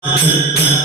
Hare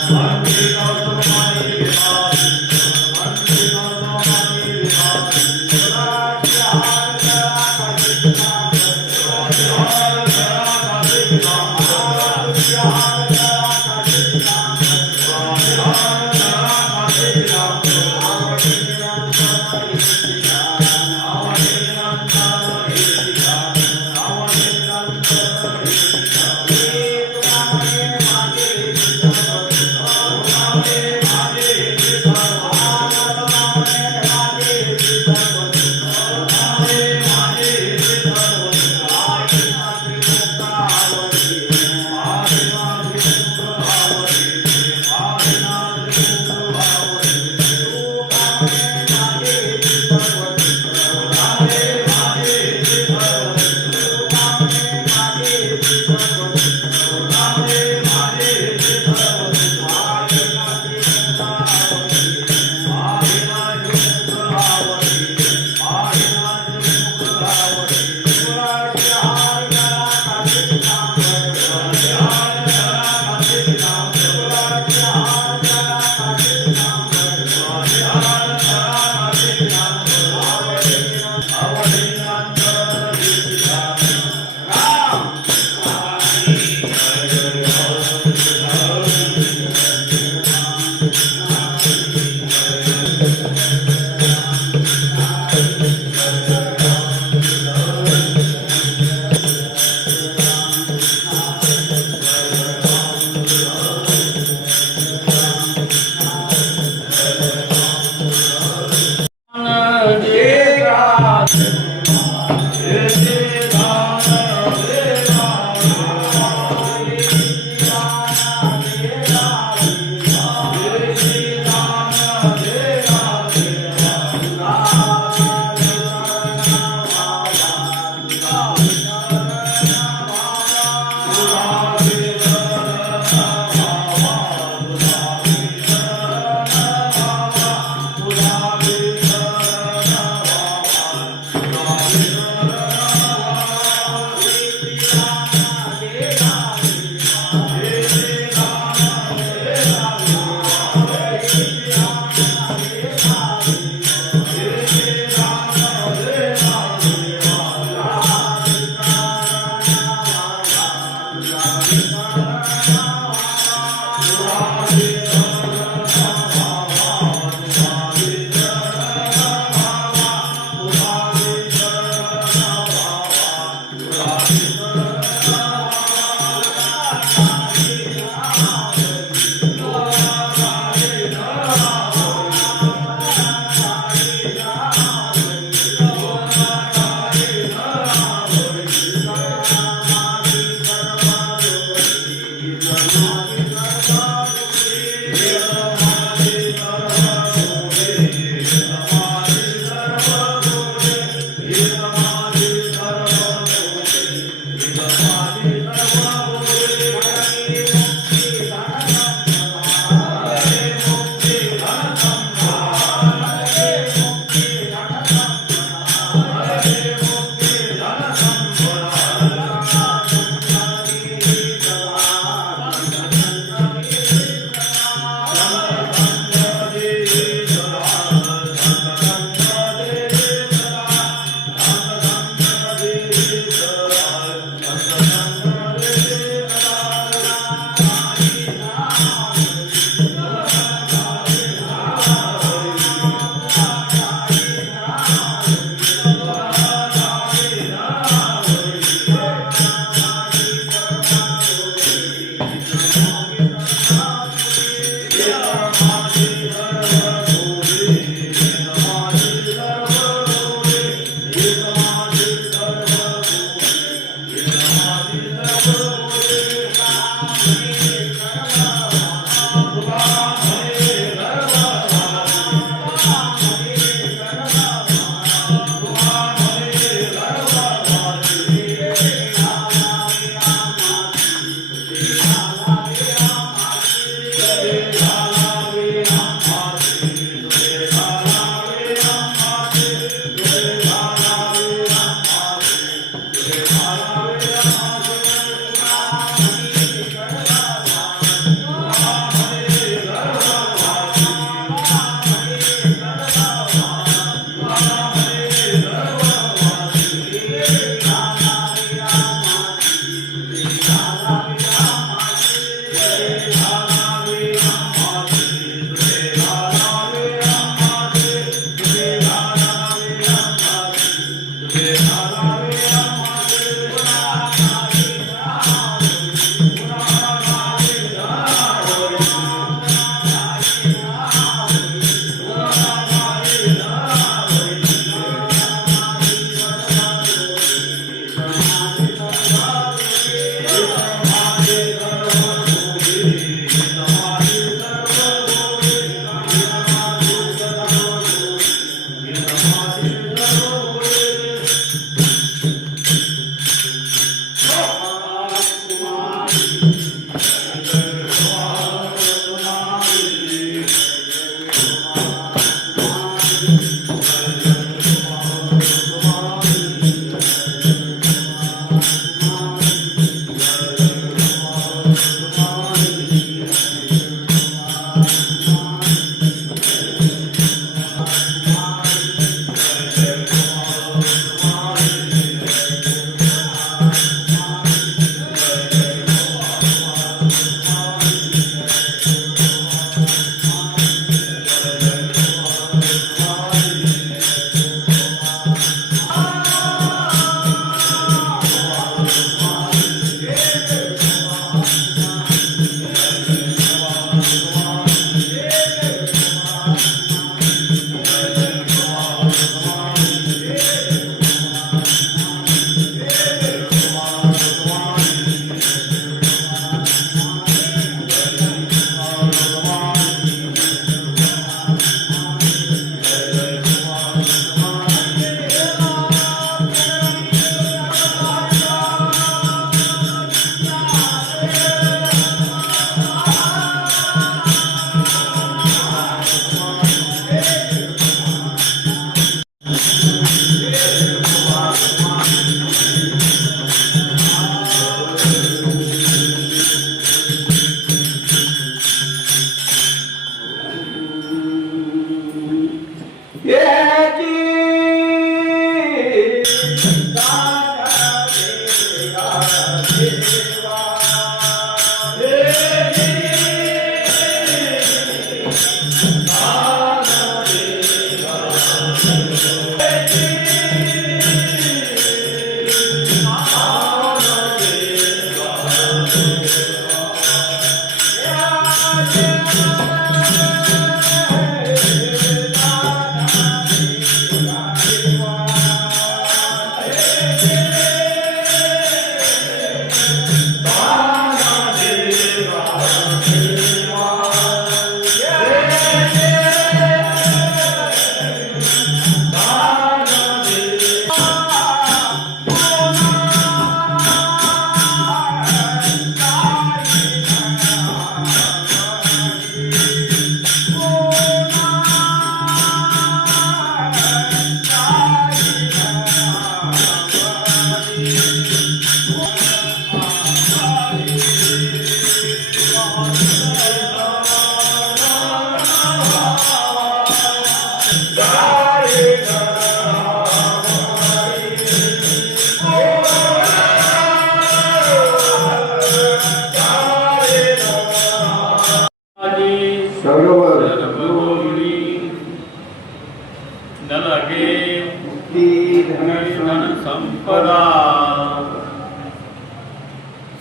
संपदा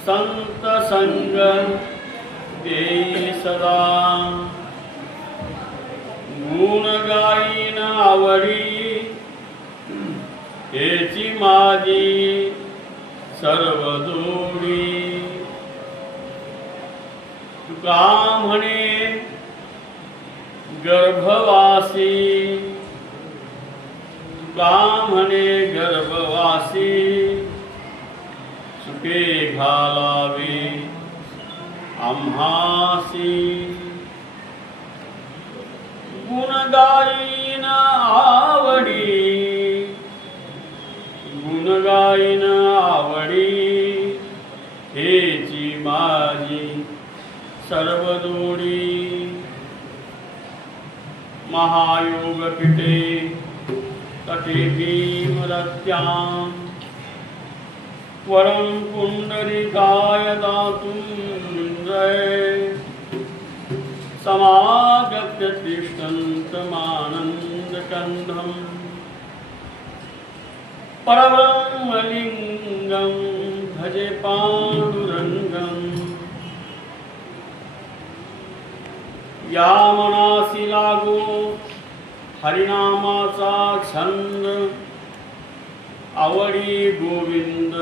संत संग देई सदा गुण गाईन आवडी हेची माझी सर्व जोडी तुका म्हणे गर्भवासी तुका म्हणे गर्भवासी सुखे घालावे आम्हासी गुण गाईन आवडी गुण गाईन आवडी हेची माझी सर्व जोडी महायोग पीठे तटे भीमरत्यां वरं पुंडरीकाय दातुं इन्द्रये समागत्य तिष्ठन्तमानन्दकन्धं परब्रह्मलिङ्गं भजे पाण्डुरङ्गम् या मनासी लागो हरिनामाचा छंद आवडी गोविंद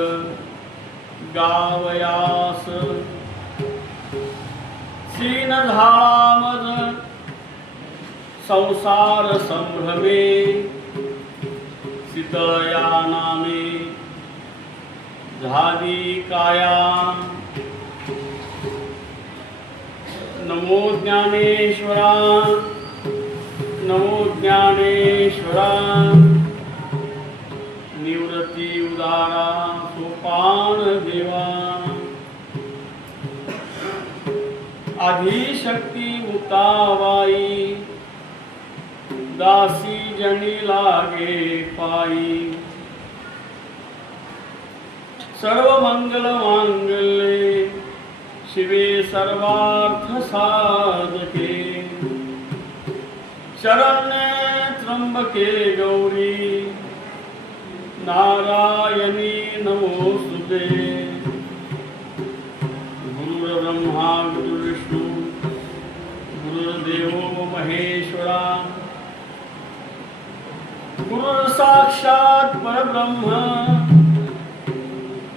गावयास श्रीन झाला मज संसार संभ्रमे सीतया नामे झाली काया नमो ज्ञानेश्वरा नमो ज्ञानेश्वरा निवृत्ती उदारा सोपान देवा आदिशक्ती मुक्ताबाई दासी जनी लागे पायी सर्व मंगल मांगल्ये शिवे सर्वार्थ साधके शरण्ये त्र्यंबके गौरी नारायणी नमोस्तुते गुरुर्ब्रह्मा गुरुर्विष्णु गुरुर्देवो महेश्वरा गुरुर्साक्षात् परब्रह्म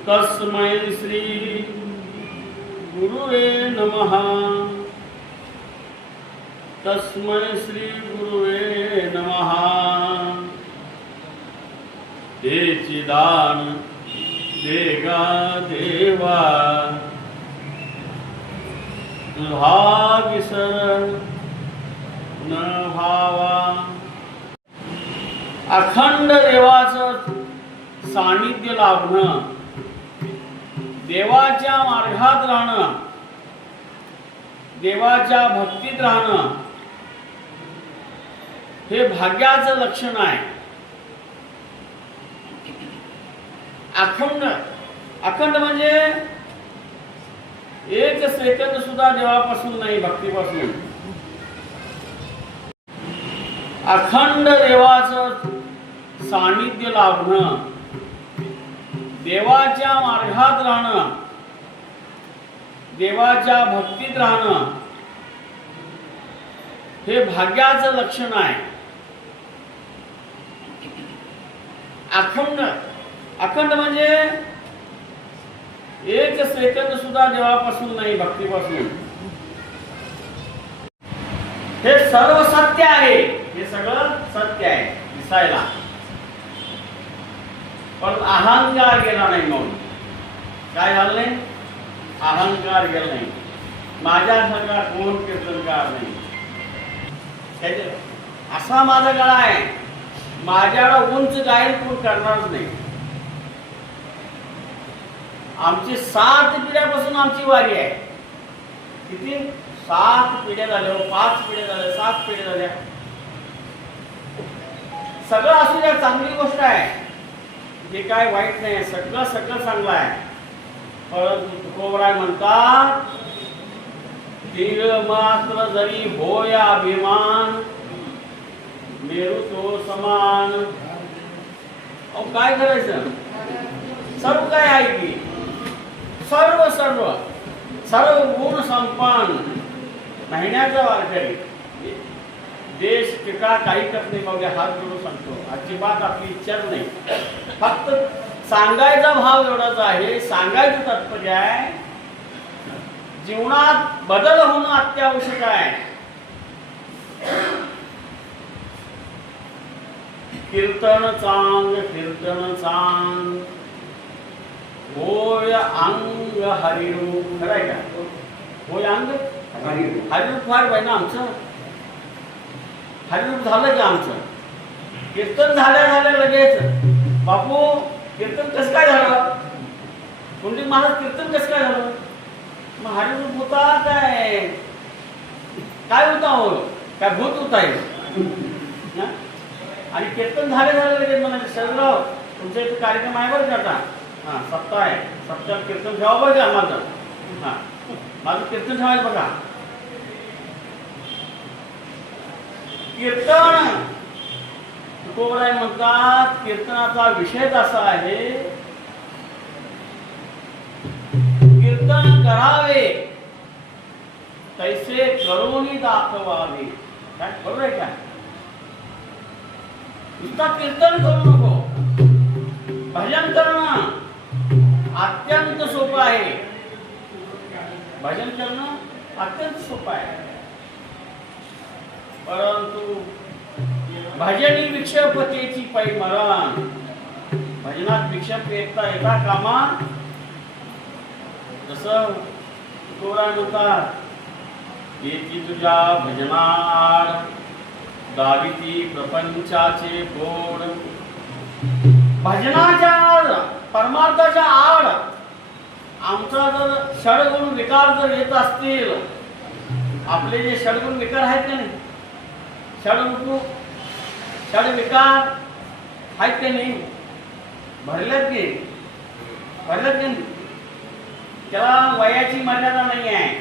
तस्मै श्री गुरुवे नमः तस्मै श्री गुरुवे नमः देची दान देगा देवा तुझा विसर न भावा अखंड देवाचं सानिध्य लाभणं देवाच्या मार्गात राहणं देवाच्या भक्तीत राहणं हे भाग्याचं लक्षण आहे. अखंड अखंड म्हणजे एक सेकंद सुद्धा देवापासून नाही भक्तीपासून अखंड देवाचं सानिध्य लाभणं देवाच्या मार्गात राहणं देवाच्या भक्तीत राहणं हे भाग्याचं लक्षण आहे. अखंड अखंड म्हणजे एक सेकंद सुद्धा देवापासून नाही भक्तीपासून हे सर्व सत्य आहे. हे सगळं सत्य आहे दिसायला पण अहंकार गेला नाही. म्हणून काय झालं नाही अहंकार गेला नाही. माझ्यासारखा कोण कीर्तनकार नाही असा माझा गळा आहे. माझ्याला उंच गायन कोण करणारच नाही. आमची 7 पिढ्यापासून आमची वारी आहे. किती 7 पिढ्या झाल्या, 5 पिढ्या झाल्या, 7 पिढ्या झाल्या, सगळं असू द्या, चांगली गोष्ट आहे, हे काय वाईट नाही, सगळं सगळं चांगलं आहे. परंतु तुकोबराय म्हणतात, तीळ मात्र जरी होय अभिमान, मेरू तो समान. अहो काय करायचं, सर्व काय आहे की सर्व सर्व सर्व गुण संपन्न महिन्याचा वारकरी, देश टिका काही करत नाही. बघा हात जोडून सांगतो, अजिबात आपली इच्छा नाही, फक्त सांगायचा भाव एवढाच आहे, सांगायचं तात्पर्य आहे, जीवनात बदल होणं अत्यावश्यक आहे. कीर्तन चांग होय अंग हरिरूप. खरंय का? होय अंग हरिरूप फार पाहिजे ना आमचं. हरिरूप झालं का आमचं? कीर्तन झाल्या लगेच बापू कीर्तन कसं काय झालं, कुंडलिक महाराज कीर्तन कसं काय झालं, मग हरिरूप होता काय होता, हो काय भूत होता आहे. आणि कीर्तन झाले लगेच म्हणाले शरदराव तुमच्या इथे कार्यक्रम आहे बरं का आता, हां सप्ताह आहे, सप्ताह कीर्तन ठेवा बरं का माझं, हां माझं कीर्तन ठेवायला बघा. कीर्तन तुकोबराय म्हणतात, कीर्तनाचा विषय असा आहे, कीर्तन करावे तैसे करूनी दाखवावे. काय बरोबर आहे का? नुसता कीर्तन करू नको, भजन करणं अत्यंत सोपं आहे. भजन करणं अत्यंत सोपं आहे, परंतु भजनी विक्षेपतेची पैमरण, भजनात विक्षेप येता कामा. जसं तुकोबराय म्हणतात, येती तुझ्या भजनाड गाविती प्रपंचाचे गोड. भजनाच्या परमार्थाच्या आड आमचा जर षडगुण विकार जर येत असतील, आपले जे षडगुण विकार आहेत का नाही, षडविकार आहेत का नाही, भरल्यात की नाही, त्याला वयाची मर्यादा नाही आहे,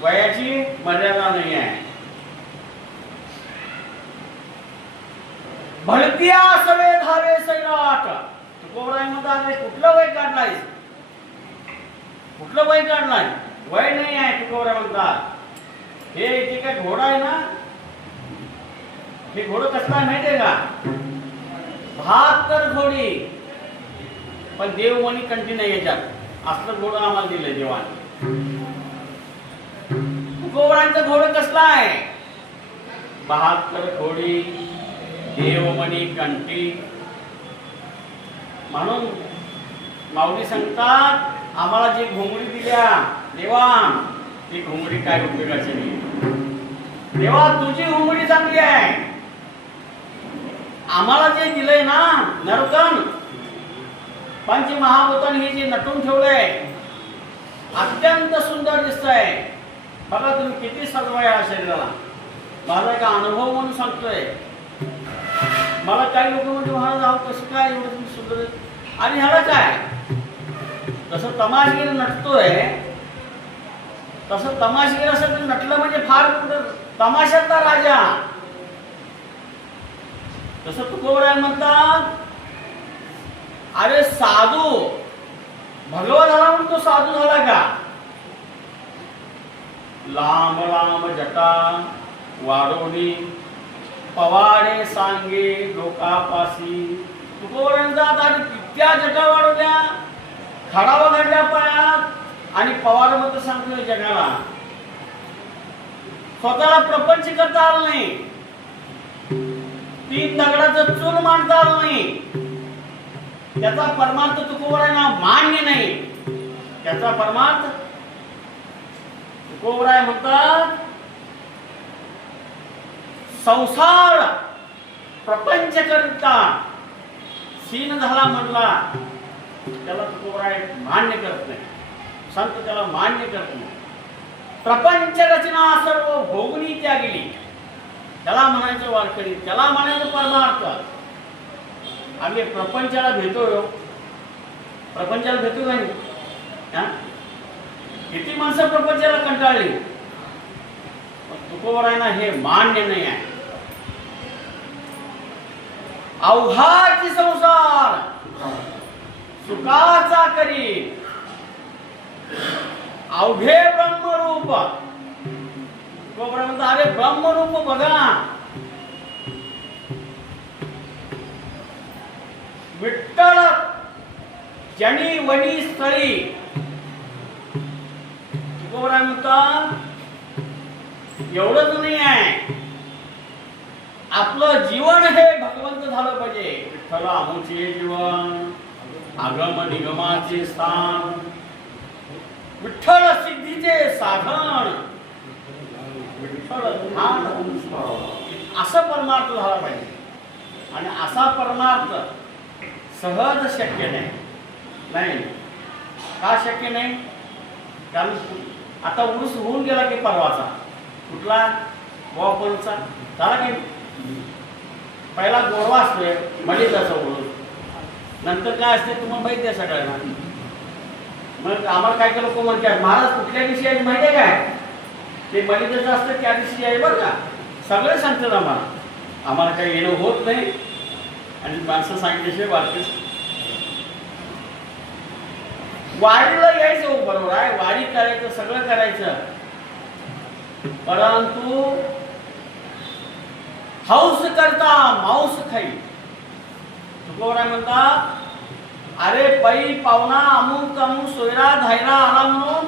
वयाची मर्यादा नाही आहे. भलत्या सवे धावे सैराट. तुकोबराय म्हणतात कुठलं वय काढलाय, कुठलं वय काढलाय, वय नाही आहे. तुकोबराय म्हणतात हे जे काय घोडा आहे ना, हे घोडं कसं आहे माहितीये का, 72 घोडी, पण देव म्हणी कंठी नाही याच्यात, असलं घोडं आम्हाला दिलंय देवाने. तुकोबरायांचं घोडं कसलं आहे, 72 घोडी, देवमणी कंठी. म्हणून माऊली सांगतात, आम्हाला जी घोंगडी दिल्या देवा, ती घोंगडी काय उपयोगाची नाही. देवा तुझी घोंगडी चांगली आहे, आम्हाला जे दिलंय ना नर्तन, पंचमहाभूतांनी हे जे नटून ठेवलंय अत्यंत सुंदर दिसतंय. बघा तुम्ही किती सजवाय या शरीराला. माझा एक अनुभव म्हणून सांगतोय, मला काही लोक म्हणजे महाराज आहो कसं काय एवढं तुम्ही सुंदर, आणि ह्याला काय, तसं तमाशगीर नटतोय, तसं तमाशगीर असं नटलं म्हणजे फार तमाशातला राजा. तसं तुकोबराय म्हणतात, अरे साधू भगवा झाला म्हणून तो साधू झाला का, लांब लांब जटा वाढवणी पवाडे सांगे लोकापासी. तुकोबरायांचा आणि कित्या जटा वाढवल्या, खडावा घडल्या पायात, आणि पवाड मध्ये सांगतोय जगाला. स्वतःला प्रपंच करता आलं नाही, 3 दगडाचं चूल मांडता आलं नाही, त्याचा परमार्थ तुकोबरायांना मान्य नाही. त्याचा परमार्थ तुकोबराय म्हणतात, संसार प्रपंच करता सीन झाला म्हणला, त्याला तुकोबराय मान्य करत नाही, संत त्याला मान्य करत नाही. प्रपंच रचना सर्व भोगणी त्या गेली, त्याला म्हणायचं वारकरी, त्याला म्हणायचं परमार्थ. आम्ही प्रपंचाला भेटतो, प्रपंचाला भेटतो का नाही? किती माणसं प्रपंचाला कंटाळली. तुकोबरायांना हे मान्य नाही आहे. अवघाची संसार सुखाचा करी, अवघे ब्रह्मरूप. तुकोबरा म्हणतात, अरे ब्रह्मरूप बघा. विठ्ठल जनी वनी स्थळी. तुकोबरा म्हणतात एवढंच नाही आहे, आपलं जीवन हे भगवंत झालं पाहिजे. विठ्ठल आमुचे जीवन, आगम निगमाचे स्थान, विठ्ठल सिद्धीचे साधन, विठ्ठल ध्यान, असं परमार्थ झाला पाहिजे. आणि असा परमार्थ सहज शक्य नाही. का शक्य नाही? कारण आता उरूस होऊन गेला की परवाचा, कुठला गोवापणचा झाला की पहिला गोरवा असतोय मलिदाचा उरूस, नंतर काय असते तुम्हाला माहिती आहे सगळ्यांना. मग आम्हाला काय लोक म्हणतात महाराज कुठल्या दिवशी आहे माहिती आहे काय? ते मलिदाचं असतं त्या दिवशी आहे बरं का, सगळे सांगतात आम्हाला काही येणं होत नाही. आणि माणसं सांगितल्याशिवाय वारकरी वारीला यायचं, बरोबर आहे, वारी करायचं, सगळं करायचं, परंतु हौस करता मांस खाई. तुकोबरा म्हणतात, अरे पै पाहुणा अमुक अमुक सोयरा धायरा आला म्हणून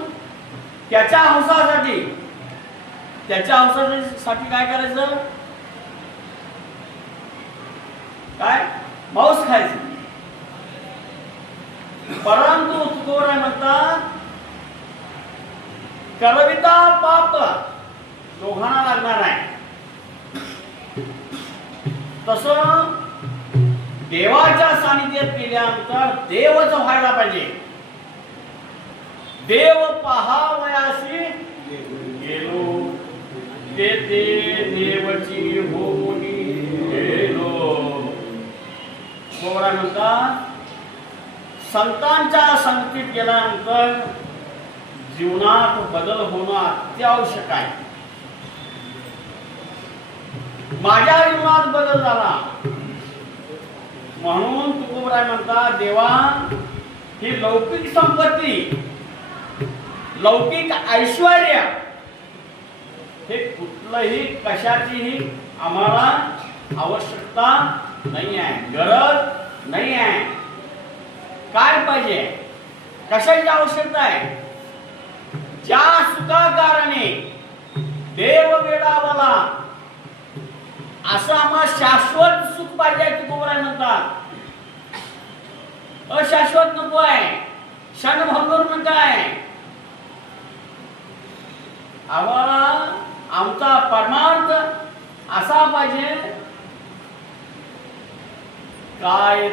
त्याच्या हौसासाठी काय करायचं? काय? मांस खायचं. परंतु तुकोबरा म्हणतात, करविता पाप दोघांना लागणार आहे. तसं देवाच्या सानिध्यात गेल्यानंतर देवच व्हायला पाहिजे. देव पहावयासी गेलो, तेथे देवची होनी गेलो. तुकोबरा म्हणतात, संतांच्या संगतीत गेल्यानंतर जीवनात बदल होणं अत्यावश्यक आहे. माझ्या जीवनात बदल झाला म्हणून तुकोबरा म्हणतात, देवा ही लौकिक संपत्ती, लौकिक ऐश्वर्य हे कुठलंही कशाचीही आम्हाला आवश्यकता नाही आहे, गरज नाही आहे. काय पाहिजे? कशाची आवश्यकता आहे? ज्या सुखाकारणे देव वेडावला असं आम्हाला शाश्वत सुख पाहिजे. तुकोबरा म्हणतात, अशाश्वत नको आहे, क्षणभंगूर नको आहे. आम्हाला आमचा परमार्थ असा पाहिजे, काय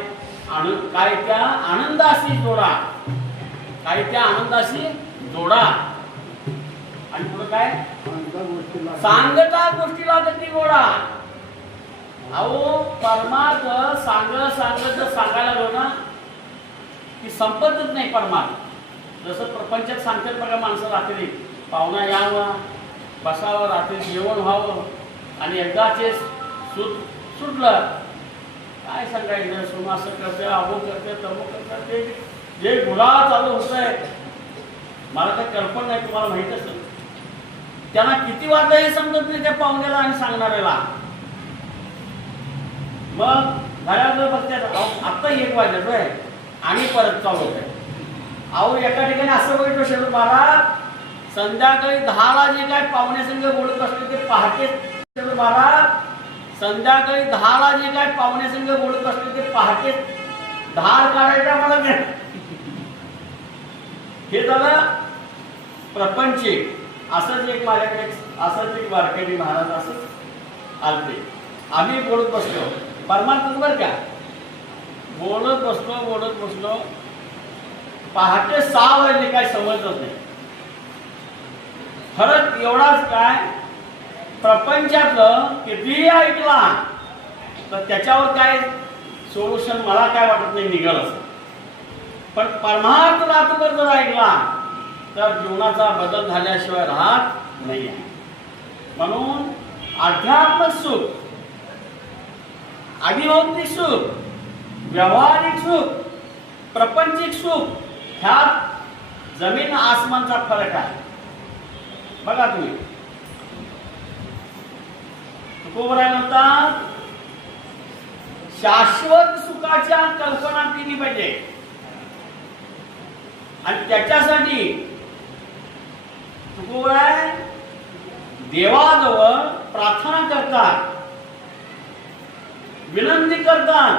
त्या आनंदाशी जोडा, काय त्या आनंदाशी जोडा. आणि पुढे काय? सांगता गोष्टीला गती गोडा. अहो परमार्थ सांगायला लागलो ना की संपतच नाही परमार्थ. जसं प्रपंचात सांगतात बघा, माणसं रात्री पाहुणा यावं, बसावं, रात्री जेवण व्हावं, आणि एकदाचे सुटलं काय सांगायचं, सोमास करते, अमो करते, तमो करते, ते जे गुन्हा चालू होत आहे मला काही कल्पना नाही, तुम्हाला माहित असेल. त्यांना किती वाजता हे समजत नाही त्या पाहुण्याला आणि सांगणाऱ्याला. मग घरात बघतात आत्ता 1 वाजत आहे आणि परत चालू होत आहे. अहो एका ठिकाणी असं बघितलं शेवट महाराज, संध्याकाळी 10ला जे काय पाहुण्यासंग बोलत असते ते पहाटे शेवट महाराज, संध्याकाळी 10ला जे काय पाहुण्यासंग बोलत असते ते पहाटे धार काढायचा मला नाही. हे झालं प्रपंचिक. असंच एक माझ्याकडे असंच एक वारकरी महाराज असंच आलते. आम्ही बोलत बसलो परमार्थ बरं का, बोलत बसलो पहाटे 6 वाजले काय समजत नाही. फरक एवढाच काय, प्रपंचातलं कितीही ऐकला तर त्याच्यावर काय सोल्युशन मला काय वाटत नाही निघाल असं. पण परमार्थ रात्रभर जर ऐकला तर जीवनाचा बदल झाल्याशिवाय राहत नाही आहे. म्हणून अध्यात्म सुख, आदिभौतिक सुख, व्यावहारिक सुख, प्रपंचिक सुख ह्यात जमीन आसमानचा फरक आहे. बघा तुम्ही तुकोबराय म्हणतात शाश्वत सुखाच्या कल्पना केली पाहिजे आणि त्याच्यासाठी तुकोबराय देवाजवळ प्रार्थना करतात, विनंती करतात,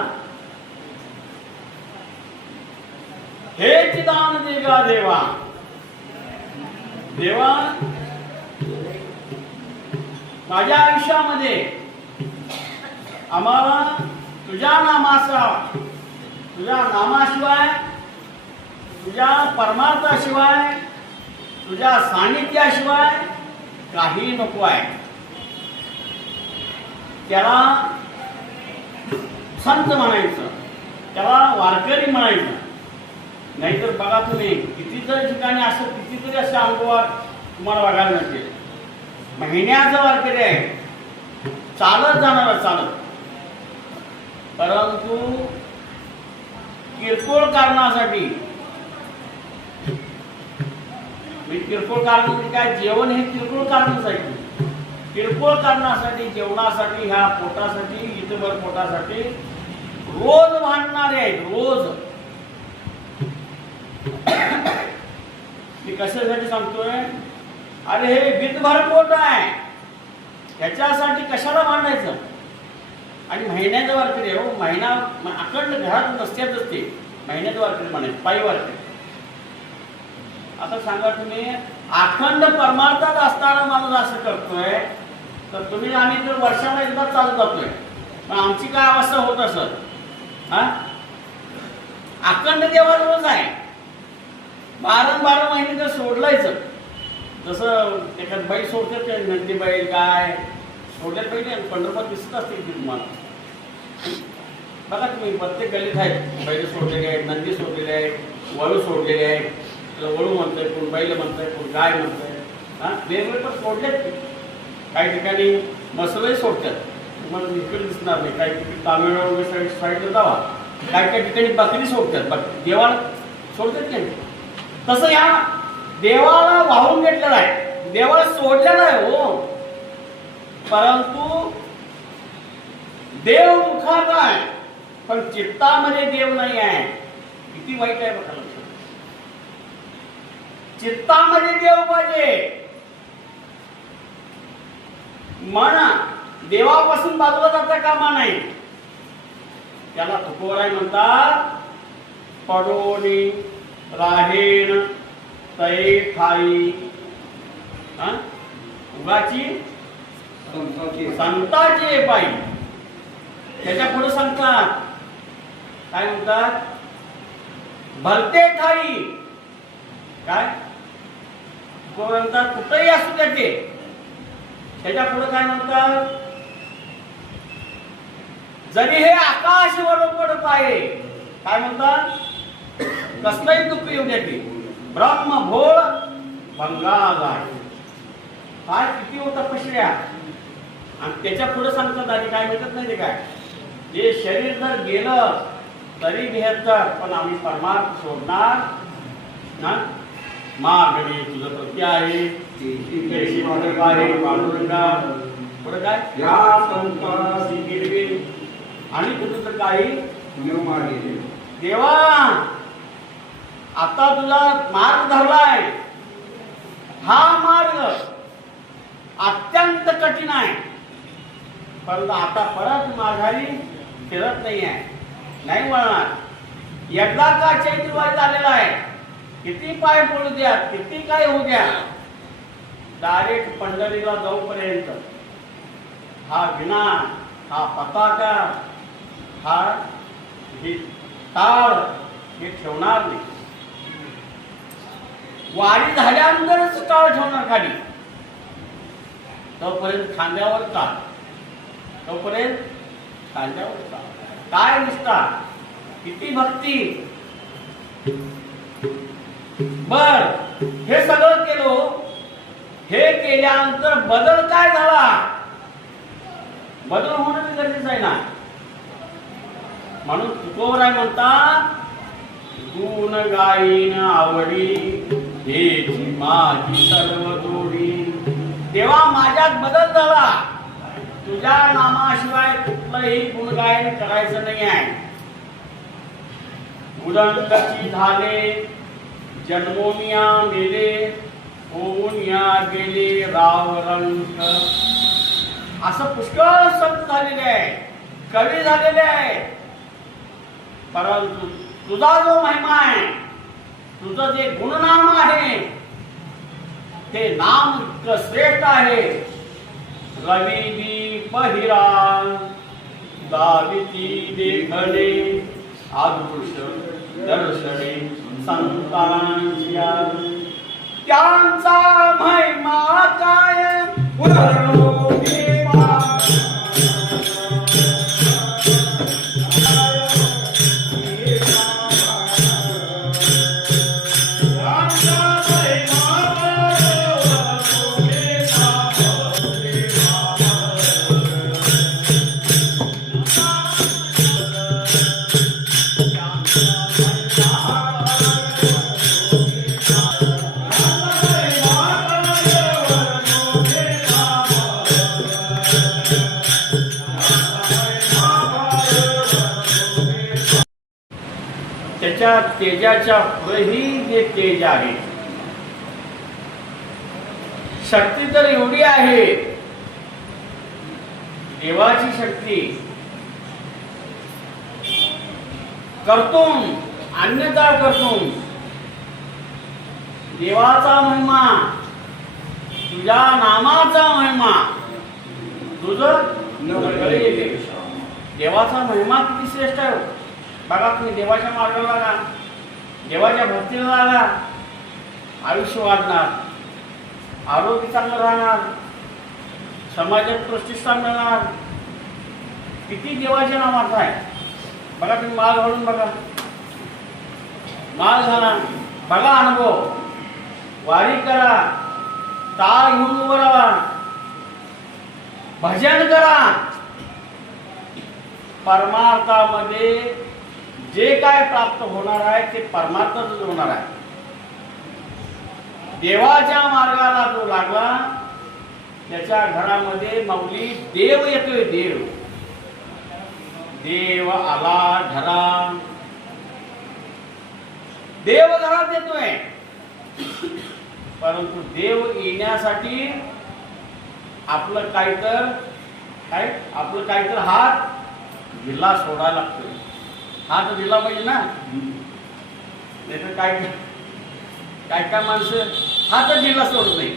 हे चिदान देगा देवा, देवा माझ्या आयुष्यामध्ये आम्हाला तुझ्या नामाशिवाय, तुझ्या परमार्थाशिवाय, तुझ्या सानिध्याशिवाय काही नको आहे. त्याला संत म्हणायचं, त्याला वारकरी म्हणायचं. नाहीतर बघा तुम्ही कितीतरी ठिकाणी असं कितीतरी असे अनुभव तुम्हाला बघायला मिळतील. महिन्याचा वारकरी आहे, चालत जाणार चालत, परंतु किरकोळ कारणासाठी, किरकोळ कारण म्हणजे काय, जेवण हे किरकोळ कारणासाठी, किरकोळ कारणासाठी, जेवणासाठी, ह्या पोटासाठी, इथभर पोटासाठी रोज भांडणारे आहेत. रोज मी कशासाठी सांगतोय, अरे हे विधभर पोट आहे, ह्याच्यासाठी कशाला भांडायचं. आणि महिन्याचं वारकरी आहे, हो महिना अखंड घरात नसत्यातच ते महिन्याचं वारकरी म्हणायचं, पायी वारकरी. आता सांगा तुम्ही, अखंड परमार्थात असताना माणूस असं करतोय तर तुम्ही आम्ही तर वर्षाला एकदा चालत जातोय, पण आमची काय अवस्था होत असत. हा अखंड देवाजवळच आहे, 12 महिने तर सोडलायचं. जसं एखाद बाई सोडतात ते नंदी बैल काय सोडल्यात पाहिजे, पंढरपूर दिसत असते की तुम्हाला. बघा तुम्ही प्रत्येक गल्लीत आहेत बैल सोडलेले आहेत, नंदी सोडलेले आहेत, वळू सोडलेले आहेत. वळू म्हणतोय, कोण बैल म्हणतोय, कोण गाय म्हणतोय. हा वेगवेगळे पण सोडलेत. काही ठिकाणी मसलही सोडतात, तुम्हाला इकडे दिसणार नाही. काही ठिकाणी तामिळनाडू साईडला जावा, काही ठिकाणी बकरी सोडतात, देवाला सोडतात की. तसं या देवाला वाहून घेतलेला आहे, देवाला सोडलेला आहे हो, परंतु देव मुखात आहे पण चित्तामध्ये देव नाही आहे. किती वाईट आहे बघा. चित्तामध्ये देव पाहिजे. मन देवापासून बाजूला जाता कामा नाही. त्याला तुकोबराय म्हणतात, पडोनी राहेण तै ठाई उगाची संताचे पायी. त्याच्या पुढे सांगतात काय म्हणतात, भलते ठाई. काय म्हणतात, कुठेही असू द्या ते. त्याच्या पुढे काय म्हणतात, जरी हे आकाश बरोबर आहे. काय म्हणतात, कसलंही दुःख येऊ द्या ते, ब्रह्म भोळ भंगाला. काय किती होता तपश्चर्या. आणि त्याच्या पुढे सांगतात आणि काय म्हणतात नाही ते, काय जे शरीर जर गेलं तरी बेहत्तर, पण आम्ही परमार्थ सोडणार ना. मागणी तुझं प्रती आहे, पुढे काय या संतासी गिरवी आणि तुझं तर काही देवा. आता तुला मार्ग धरलाय, हा मार्ग अत्यंत कठीण आहे, परंतु आता परत माघारी फिरत नाही आहे, नाही वळणार. एकदा का चैत्रवारी झालेला आहे, किती पाय पडू द्या, किती काय होऊ द्या, डायरेक्ट पंढरीला जाऊपर्यंत हा विना, हा पताका, हा टाळ हे ठेवणार नाही. वारी झाल्यानंतरच टाळ ठेवणार खाली. तोपर्यंत खांद्यावर चाल, तोपर्यंत खांद्यावर चाल. काय निष्ठा, किती भक्ती. बर, हे सगळं केलो. हे केल्यानंतर बदल काय झाला? बदल होणं गरजेचं आहे ना. म्हणून तुकोबराय म्हणतात, गुण गायीन आवडी हेची माझी सर्व जोडी. तेव्हा माझ्यात बदल झाला. तुझ्या नामाशिवाय कुठलंही गुणगायन करायचं नाही आहे. उदंडची झाले जन्मोनिया मेले, होऊनिया गेले रावरंक. असं पुष्कळ संत झालेले आहे, कवी झालेले आहे. परंतु तुझा जो महिमा आहे, तुझं जे गुणनाम आहे, ते नाम इतकं श्रेष्ठ आहे. रवी दीप हिरा दाविती देखणे, आदृश दर्शने संतांच्या. त्यांचा महिमा काय पुनर्लोकी त्याच्या तेजाच्या पुढेही जे तेज आहे. शक्ती तर एवढी आहे, देवाची शक्ती. कर्तुम अन्यथा कर्तुम, देवाचा महिमा, तुझ्या नामाचा महिमा, तुझं देवाचा महिमा किती श्रेष्ठ आहे. बघा, तुम्ही देवाच्या मार्गाला लागा, देवाच्या भक्तीला लागा, आयुष्य वाढणार, आरोग्य चांगलं राहणार, समाजात प्रतिष्ठा मिळणार. किती देवाच्या नामाचा आहे. बघा, तुम्ही माळ घालून बघा, माळ घाला, बघा अनुभव. वारी करा, टाळ घेऊन उभं राहा, भजन करा. परमार्थामध्ये जे काय प्राप्त होणार आहे ते परमार्थच होणार आहे. देवाच्या मार्गाला जो लागला, त्याच्या घरामध्ये माऊली देव येतोय. देव देव आला घरा, देव घरात येतोय. परंतु देव येण्यासाठी आपलं काहीतर हात दिला सोडायला लागतोय. हात दिला पाहिजे ना. नाही तर काय माणसं हातच दिला सोडत नाही.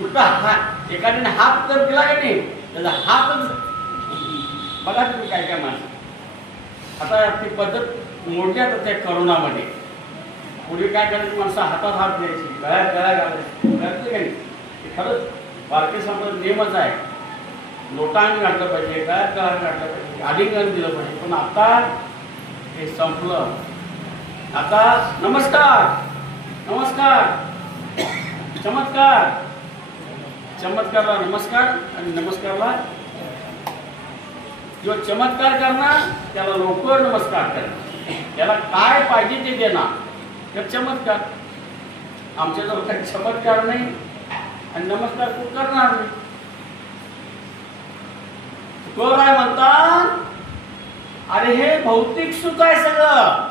उलटा हात, एखाद्याने हात तर दिला का नाही, त्याचा हातच. बघा तुम्ही काय माणसं आता ती पद्धत मोडली. आता त्या करोनामध्ये पूर्वी काय करायचं, माणसं हातात हात द्यायची, गळ्यात घालायची, करते का नाही. खरंच भारतीय समाजात नियमच आहे. लोटांग घातलं पाहिजे, गळ्यात घातलं पाहिजे, आलिंगन दिलं पाहिजे. पण आता हे संपलं. आता नमस्कार नमस्कार, चमत्कार चमत्कारला नमस्कार, आणि नमस्कारला जो चमत्कार करणार त्याला लोक नमस्कार करणार. त्याला काय पाहिजे ते देणार, तर चमत्कार. आमच्याजवळ काही चमत्कार नाही आणि नमस्कार कोण करणार नाही. तुकोबराय म्हणतात, अरे हे भौतिक सुख आहे सगळं,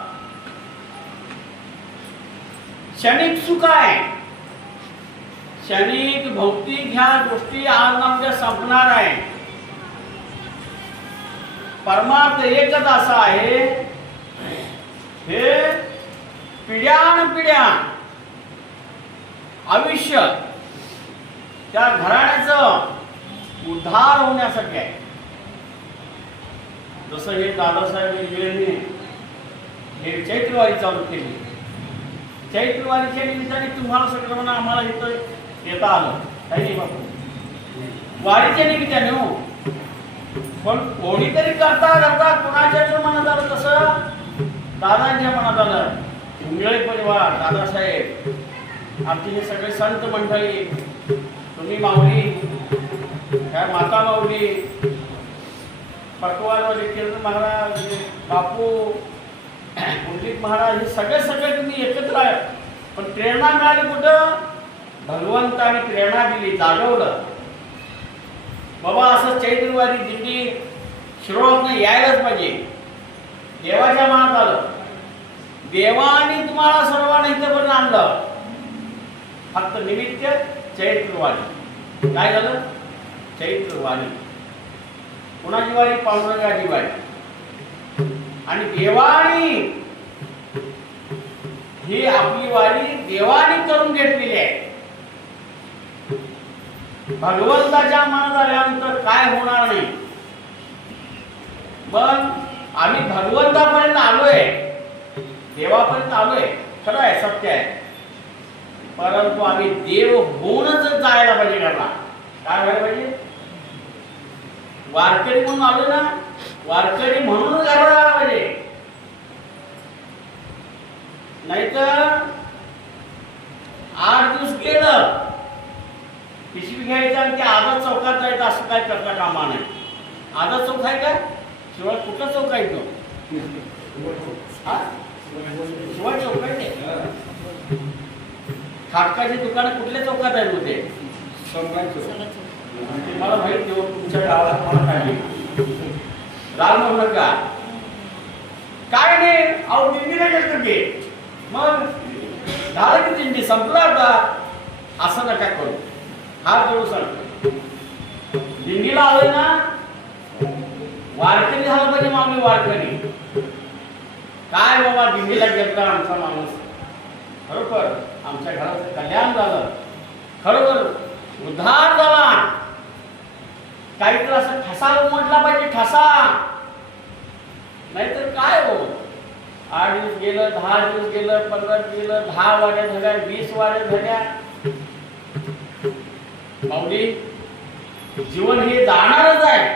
क्षणिक सुख आहे. क्षणिक भौतिक ह्या गोष्टी आज ना उद्या संपणार आहे. परमार्थ एकच असा आहे, हे पिढ्यानपिढ्या आयुष्य त्या घराण्याचं उद्धार होण्यासाठी आहे. जसं हे दादासाहेब इंगळेंनी हे चैत्रवारी चालू केली. चैत्रवारीच्या निमित्ताने तुम्हाला सगळं आम्हाला इथं येता आलं काही नाही बाबा. वारीच्या निमित्ताने हो. पण कोणीतरी करता करता कुणाच्या मनात आलं तसं दादांच्या मनात आलं. इंगळे परिवार, दादासाहेब, आमचे हे सगळे संत मंडळी, तुम्ही माऊली, ह्या माता माऊली, पटवालवाले किरण महाराज, बापू, पंडित महाराज, हे सगळे तुम्ही एकत्र आहे. पण प्रेरणा मिळाली कुठं? भगवंताने प्रेरणा दिली, जागवलं. बाबा असं चैत्रवारी दिंडी शिरोळातनं यायलाच पाहिजे. देवाच्या मनात आलं. देवाने तुम्हाला सर्वांना इथपर्यंत आणलं. फक्त निमित्त चैत्रवारी. काय झालं? चैत्रवारी. कुणाची वारी? पांडुरंगाची वारी. आणि देवानी ही आपली वारी देवानी करून घेतलेली आहे. भगवंताच्या मनात आल्यानंतर काय होणार नाही. पण आम्ही भगवंतापर्यंत आलोय, देवापर्यंत आलोय, खरं आहे, सत्य आहे. परंतु आम्ही देव होऊनच जायला पाहिजे. करणार काय व्हायला पाहिजे? वारकरी म्हणून आलो ना, वारकरी म्हणून जायला पाहिजे. नाहीतर 8 दिवस गेलं, पिशवी घ्यायचं आणि ते आझाद चौकात जायचं, असं काय करता कामा नाही. आझाद चौक आहे का? शिवाय कुठं चौक आहे तो? शिवाय चौक आहे ते. खाटकाची दुकानं कुठल्या चौकात आहेत होते? मला माहित देऊ तुमच्या गावात मला काय राम म्हणू नका. काय नाही, अहो दिंडीला गेलं की मग झालं की दिंडी संपला आता. असं नका करू. हात जोडू सांगतो, दिंडीला आलोय ना, वारकरी झालं पाहिजे. मागणी वारकरी काय बाबा, दिंडीला गेलता आमचा माणूस, खरोखर आमच्या घराचं कल्याण झालं, खरोखर उद्धार झाला. काहीतरी असं ठसा उमटला पाहिजे, ठसा. नाहीतर काय हो, 8 दिवस गेलं, 10 दिवस गेलं, 15 गेलं, 10 वाऱ्या झाल्या, 20 वाऱ्या झाल्या. माऊली, जीवन हे जाणारच आहे.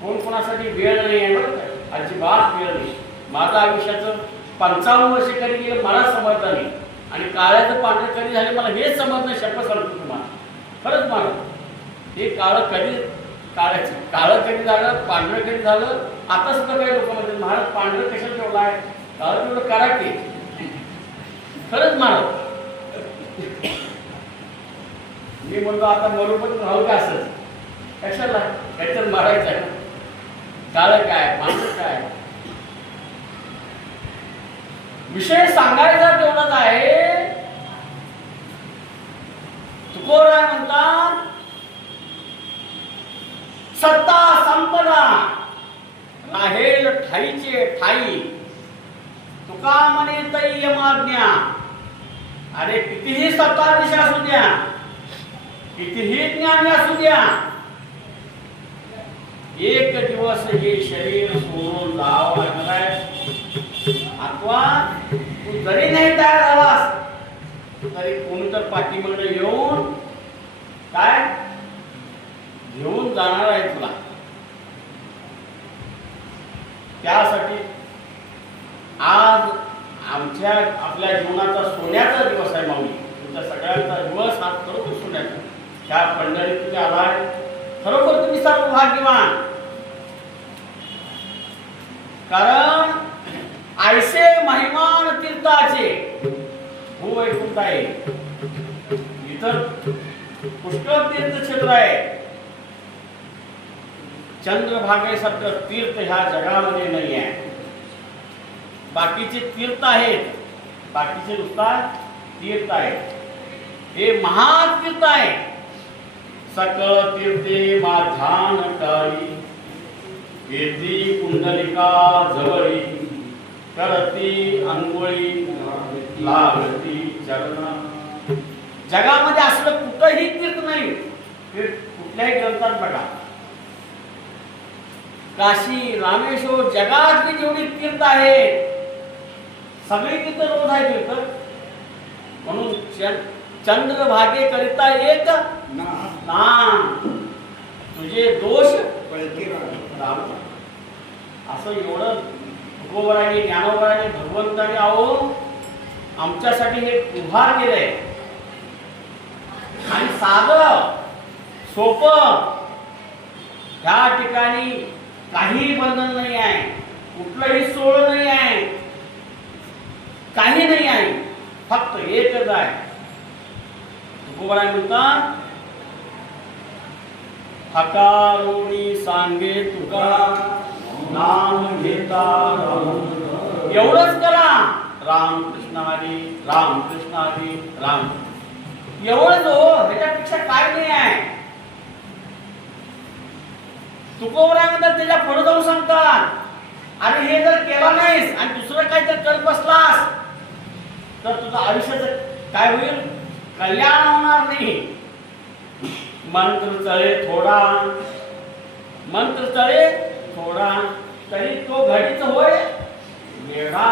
कोण कोणासाठी वेळ नाही आहे बरं का, अजिबात वेळ नाही. माझं आयुष्याचं 55 वर्ष कधी गेलं मला समजलं नाही. आणि काळाचं पांढरं कधी झाले मला हेच समजणं. शपथ सांगतो तुम्हाला, खरंच मला हे काळ कधी, काळं कधी झालं, पांढरं कधी झालं. आता सुद्धा काही लोक म्हणतात महाराज पांढरं कशाला ठेवलं आहे, काळं तेवढं करा की. खरंच महाराज मी म्हणतो आता मरू पण राहू का असंच, कशाला काहीतरी मारायचं आहे. काळं काय, पांढरं काय, विषय सांगायचा तेवढाच आहे. तुकोराय म्हणतात, सत्ता संपदा राहेल ठाईचे ठाई, तुका म्हणे तै यमाज्ञा. अरे कितीही सत्ताधीश असू द्या, कितीही ज्ञानी असू द्या, एक दिवस हे शरीर सोडून जावं लागणार आहे. अथवा तू जरी नाही तयार झालास तरी कोणी तर पाठीमागे येऊन काय घेऊन जाणार आहे तुला. त्यासाठी आज आपल्या जीवनाचा सोन्याचा दिवस आहे माऊली. तुमच्या सगळ्यांचा दिवस हा खरोखर सोन्याचा. ह्या पंढरीत तुम्ही आलाय, खरोखर तुम्ही सर्व भाग्यवान. कारण ऐसे महिमान तीर्थाचे हो ऐकून आहे. इतर पुष्कळ तीर्थक्षेत्र आहे, चंद्रभागेसारखं तीर्थ ह्या जगामध्ये नाही आहे. बाकीचे तीर्थ आहेत, बाकीचे नुसता तीर्थ आहेत. हे महातीर्थ आहे. सकळ तीर्थे माझ्यान टाळी, वेदी कुंडलिका जवळी, करती अंघोळी लागती चरणा. जगामध्ये असलं कुठंही तीर्थ नाही. कुठल्याही ग्रंथात बघा, काशी रामेश्वर जगातली जेवढी तीर्थ आहेत सगळी तीर्थ रोज आहे तीर्थ. म्हणून चंद्रभागे करिता एक नाम. तुझे दोष राम. असं एवढं तुकोबराने ज्ञानोबराने भगवंताने आहो आमच्यासाठी हे उभार केलंय. आणि साधं सोपं, ह्या ठिकाणी काही बंधन नाही आहे, कुठलंही सोळ नाही आहे, काही नाही आहे, फक्त एकच आहे. तुकोबराय म्हणतात हकारोणी सांगे तुका नाम घेता राम. एवढंच करा, राम कृष्ण हरी राम कृष्ण हरी राम. एवढंच हो, ह्याच्यापेक्षा काय नाही आहे. तुकोबराय म्हणतात त्याच्या पुढे जाऊन सांगतात, अरे हे जर केला नाहीस आणि दुसरं काही जर करत बसलास तर तुझं आयुष्याचं काय होईल, कल्याण होणार नाही. मंत्र चळे थोडा, मंत्र चळे थोडा, तरी तो घडीच होय वेडा.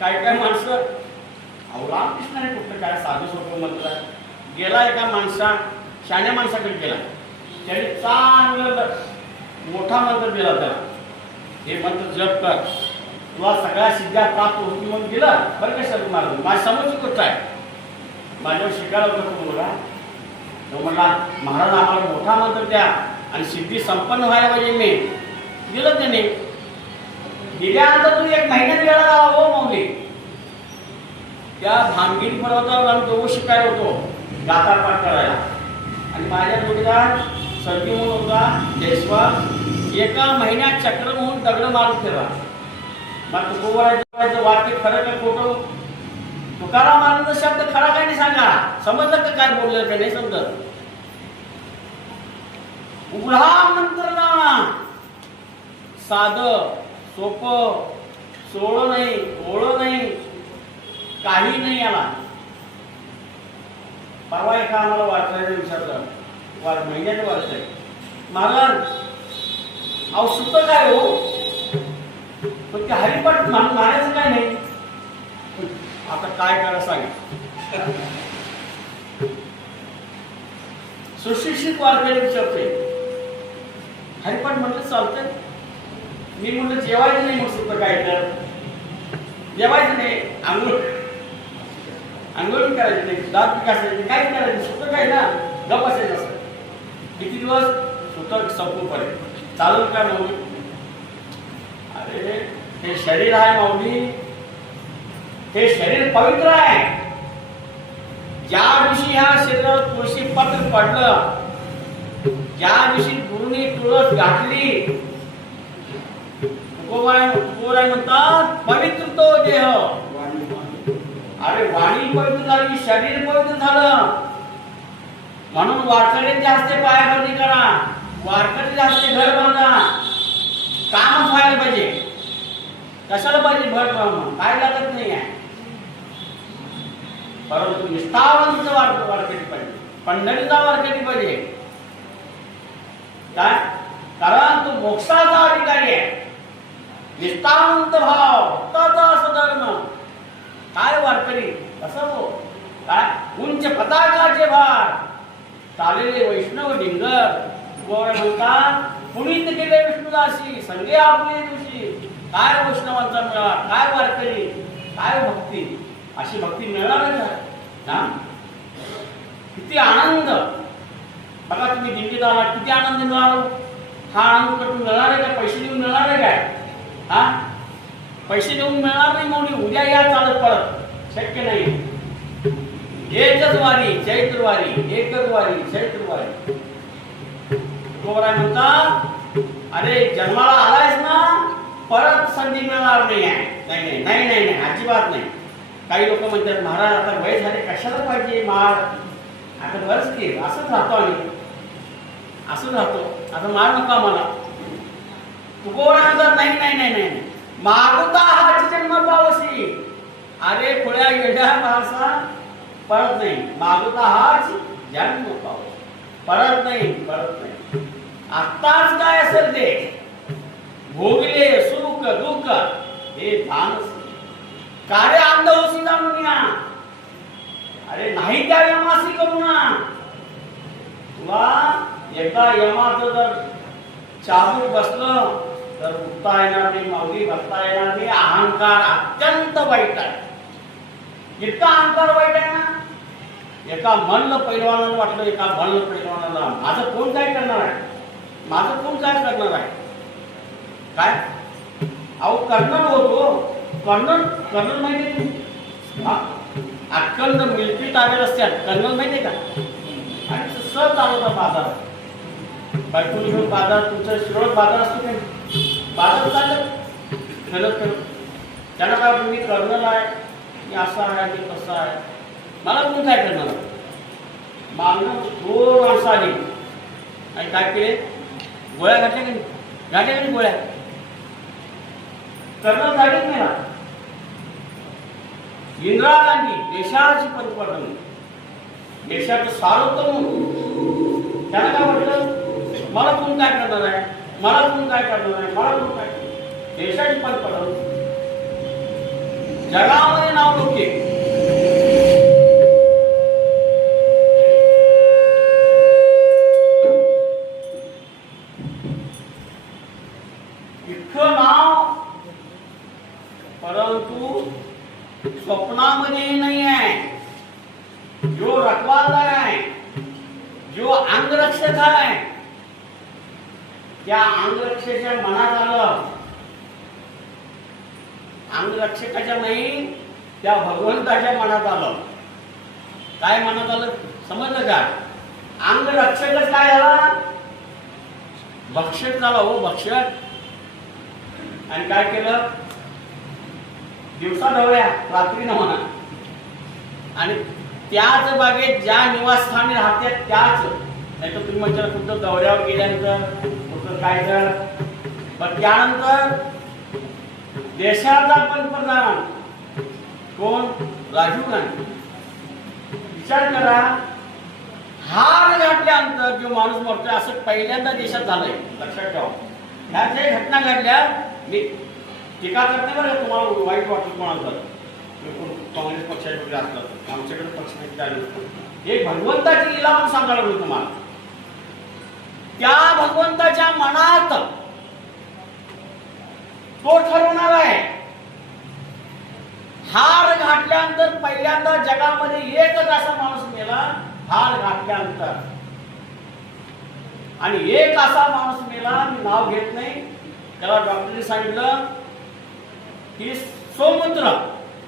काय काय माणसं अहो रामकृष्णाने कुठलं काय साधू सोपं मंत्र गेला, एका शाण्या माणसाकडे गेला, त्याने चांगलं मोठा मंत्र दिला त्याला, हे मंत्र जप कर तुला सगळ्या सिद्ध्या प्राप्त होती म्हणून दिलं. बरं का शब्द मार्ग माझ्या समोरची गोष्ट आहे, माझ्यावर शिकायला होतं तो मुलगा. तो म्हणला महाराज आम्हाला मोठा मंत्र द्या आणि सिद्धी संपन्न व्हायला पाहिजे. मी दिलं त्याने. दिल्यानंतर तुम्ही 1 महिन्यात वेळा झाला हो माऊली. त्या भांगीर पर्वतावर आम्ही दोघं शिकायला होतो गाथा पाठ करायला. आणि माझ्या जोडीदार सर्दी म्हणून होता जयस्वाल, एका महिन्यात चक्र म्हणून दगड मारून ठेवा. मग तुकोबरायचं वाक्य खरं का खोटं, तुकाराम महाराजांचा शब्द खरा काय नाही सांगा. समजलं का काय बोललं का नाही समजत. उघडा मंत्र ना, साधं सोपं, सोळं नाही ओळं नाही, काही नाही. याला परवा एका आम्हाला वाचायला विचारलं, महिन्यात वाचतंय महाराज अहो सुद्धा काय हो, पण ते हरिपाठ मारायचं काय नाही. आता काय करा सांगा. सुशिक्षित वारकरी विचारते हरिपाठ म्हटलं चालतंय. मी म्हटलं जेवायचं नाही, मग सुद्धा काय तर जेवायचं नाही, आंघोळ करायची नाही, दात घासायचे, काय करायचं सुद्धा काय ना, गप असायचं असं. किती दिवस सुद्धा संपून पडेल, चालू का माऊली. अरे हे शरीर आहे माऊली, हे शरीर पवित्र आहे. ज्या दिवशी ह्या शरीरावर तुळशी पत्र पडलं, ज्या दिवशी गुरुनी तुळस घातली, तुकोबराय म्हणतात पवित्र तो देह. अरे वाणी पवित्र झाली, शरीर पवित्र झालं. म्हणून वारकऱ्यांच्या हस्ते पायाभरणी करा, वारकऱ्यांच्या हस्ते घर बांधा. कामच व्हायला पाहिजे. कशाला पाहिजे भट बांधणं, काय लागत नाही आहे. परंतु निष्ठावंत वारकरी पाहिजे, पंढरीचा वारकरी पाहिजे. काय कारण तो मोक्षाचा अधिकारी आहे. निष्ठावंत भाव, भक्ताचा सधर्म. काय वारकरी कसं हो, काय उंच पताकाचे भार, चालेले वैष्णव डिंगर. म्हणतात पुनीत केले विष्णुदासी, संगे आपले दिवशी. काय वैष्णवांचा मेळा, काय वारकरी, काय भक्ती. अशी भक्ती मिळणारच आहे ना. किती आनंद बघा, तुम्ही दिंडीत आला किती आनंद मिळाला. हा आनंद कुठून मिळणार आहे का, पैसे देऊन मिळणार आहे काय. हा पैसे देऊन मिळणार नाही म्हणून उद्या या चालत पडत, शक्य नाही. एकच वारी चैत्रवारी, एकच वारी चैत्रवारी. तुकोबराय म्हणतात अरे जन्माला आलायस ना, परत संधी मिळणार नाही आहे. नाही नाही नाही नाही नाही, अजिबात नाही. काही लोक म्हणतात महाराज आता वय झाले कशाला पाहिजे मार, आता बरंच की असंच राहतो आम्ही, असंच राहतो, आता मार नका मला. तुकोबराय म्हणतात नाही नाही नाही नाही, मागुता हाच जन्म पावसी. अरे खुळ्या येड्या माणसा, परत नाही. मागुता हाच जन्म पावसी, परत नाही, परत नाही. आत्ताच काय असेल ते भोगले सुख दुःख हे दान. कार्य अंध होसी जाणून या. अरे नाही त्या मासी करू ना, तुला एकदा यमाचं जर चाबूक बसलं तर उठता येणार नाही, माऊली बसता येणार नाही. अहंकार अत्यंत वाईट आहे. इतका अहंकार वाईट आहे ना, एका मल्ल पैलवानाला वाटलं, एका मल्ल पैलवानाला माझं कोण काय करणार आहे, माझं कोण काय करणार आहे. काय अहो कर्नल होतो, कर्नल कर्नल माहिती आहे, अखंड मिल्ट्री ताब्यात असतात, कर्नल माहिती आहे का. आणि सहज चालवता बाजार, बायकून घेऊन बाजार, तुमचं शिरोळ बाजार असतो काय, बाजार चालत करत करत त्यांना काय मी कर्नल आहे, मी असं आहे, मी कसं आहे, मला कोण काय करणार. मागणं दोन माणसं आली आणि काय केले, गोळ्या घातल्या की घातल्या की गोळ्या. कर्नल गाडीत मेला. इंदिरा गांधी देशाची पंतप्रधान, देशाचं सार्वभौम, त्यांना काय म्हटलं, मला कोण काय करणार आहे, मला कोण काय करणार आहे, मला कोण काय, देशाची पंतप्रधान, जगामध्ये नाव नव्हते. इतकं नाव, परंतु स्वप्नामध्ये नाही आहे. जो रखवालदार आहे, जो अंगरक्षक आहे, त्या अंगरक्षकाच्या मनात आलं, अंगरक्षकाच्या नाही त्या भगवंताच्या मनात आलं. काय मनात आलं समजलं का. अंगरक्षकच काय झाला, भक्षक झाला हो, भक्षक. आणि काय केलं, दिवसा ढवळ्या रात्री न म्हणा. आणि त्याच बागेत ज्या निवासस्थानी राहतात त्याच, नाही तर तुम्ही म्हणजे कुठं दौऱ्यावर गेल्यानंतर कुठं काय तर. पण त्यानंतर देशाचा पंतप्रधान कोण, राजीव गांधी. विचार करा, हार घातल्यानंतर जो माणूस मरतोय असं पहिल्यांदा देशात झालंय, लक्षात ठेवा. ह्या ज्या घटना घडल्या, मी टीका करते बरं, तुम्हाला वाईट वाटत कोणाला काँग्रेस पक्षाचे वगैरे असतात, आमच्याकडे पक्ष नाही. एक भगवंताची लीला म्हणून सांगायला लागलो तुम्हाला. त्या भगवंताच्या मनात तो ठरवणार आहे. हार घातल्यानंतर पहिल्यांदा जगामध्ये एकच असा माणूस मेला, हार घातल्यानंतर. आणि एक असा माणूस मेला, मी नाव घेत नाही, त्याला डॉक्टरने सांगितलं की सोमूत्र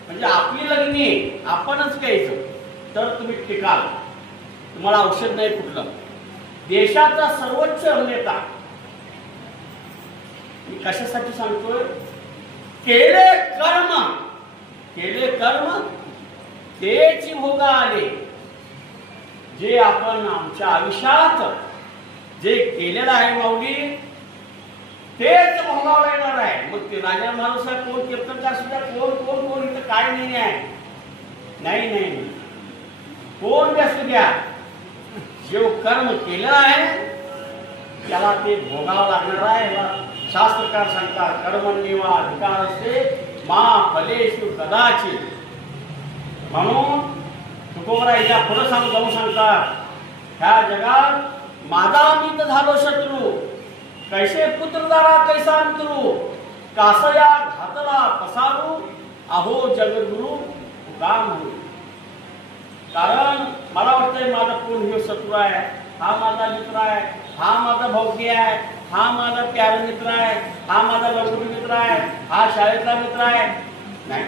म्हणजे आपली लग्नी आपणच घ्यायचं तर तुम्ही टिकाल, तुम्हाला औषध नाही कुठलं. देशाचा सर्वोच्च नेता, मी कशासाठी सांगतोय, केले कर्म तेच भोगा आले. जे आपण आमच्या आयुष्यात जे केलेलं आहे माऊली, तेच भोगावं येणार आहे. मग ते राजा माणूस आहे, कोण कीर्तनकार सुद्धा, कोण कोण कोण इथं काय नाही आहे, नाही नाही, कोण बी असू द्या, जे कर्म केलं आहे त्याला ते भोगावं लागणार आहे. शास्त्रकार सांगतात, कर्मण्येवा अधिकारस्ते मा फलेषु कदाचित. म्हणून तुकोबराय या पुढे जाऊन सांगतात, ह्या जगात माझा मित झालो शत्रू, कैसे पुत्रदारा कैसा मित्रू, कासया घातला पसारू, अहो जगद्गुरु का म्हणू. कारण मला वाटतंय माझा कोण हे शत्रू आहे, हा माझा मित्र आहे, हा माझा भाऊकी आहे, हा माझा प्यारा मित्र आहे, हा माझा लवकरी मित्र आहे, हा शाळेतला मित्र आहे. नाही,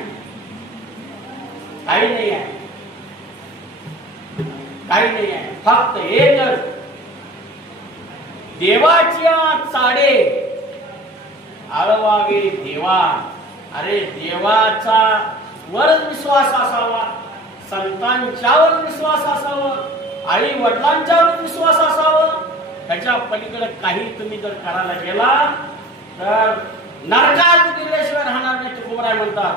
काही नाही आहे, काही नाही आहे. फक्त एकच, देवाच्या चाडे आळवावे देवा. अरे देवाचा वरच विश्वास असावा, संतांच्यावर विश्वास असावा, आई वडिलांच्यावर विश्वास असावा. त्याच्या पलीकडे काही तुम्ही जर करायला गेला तर नरकात गेल्याशिवाय राहणार नाही. तुकोबराय म्हणतात,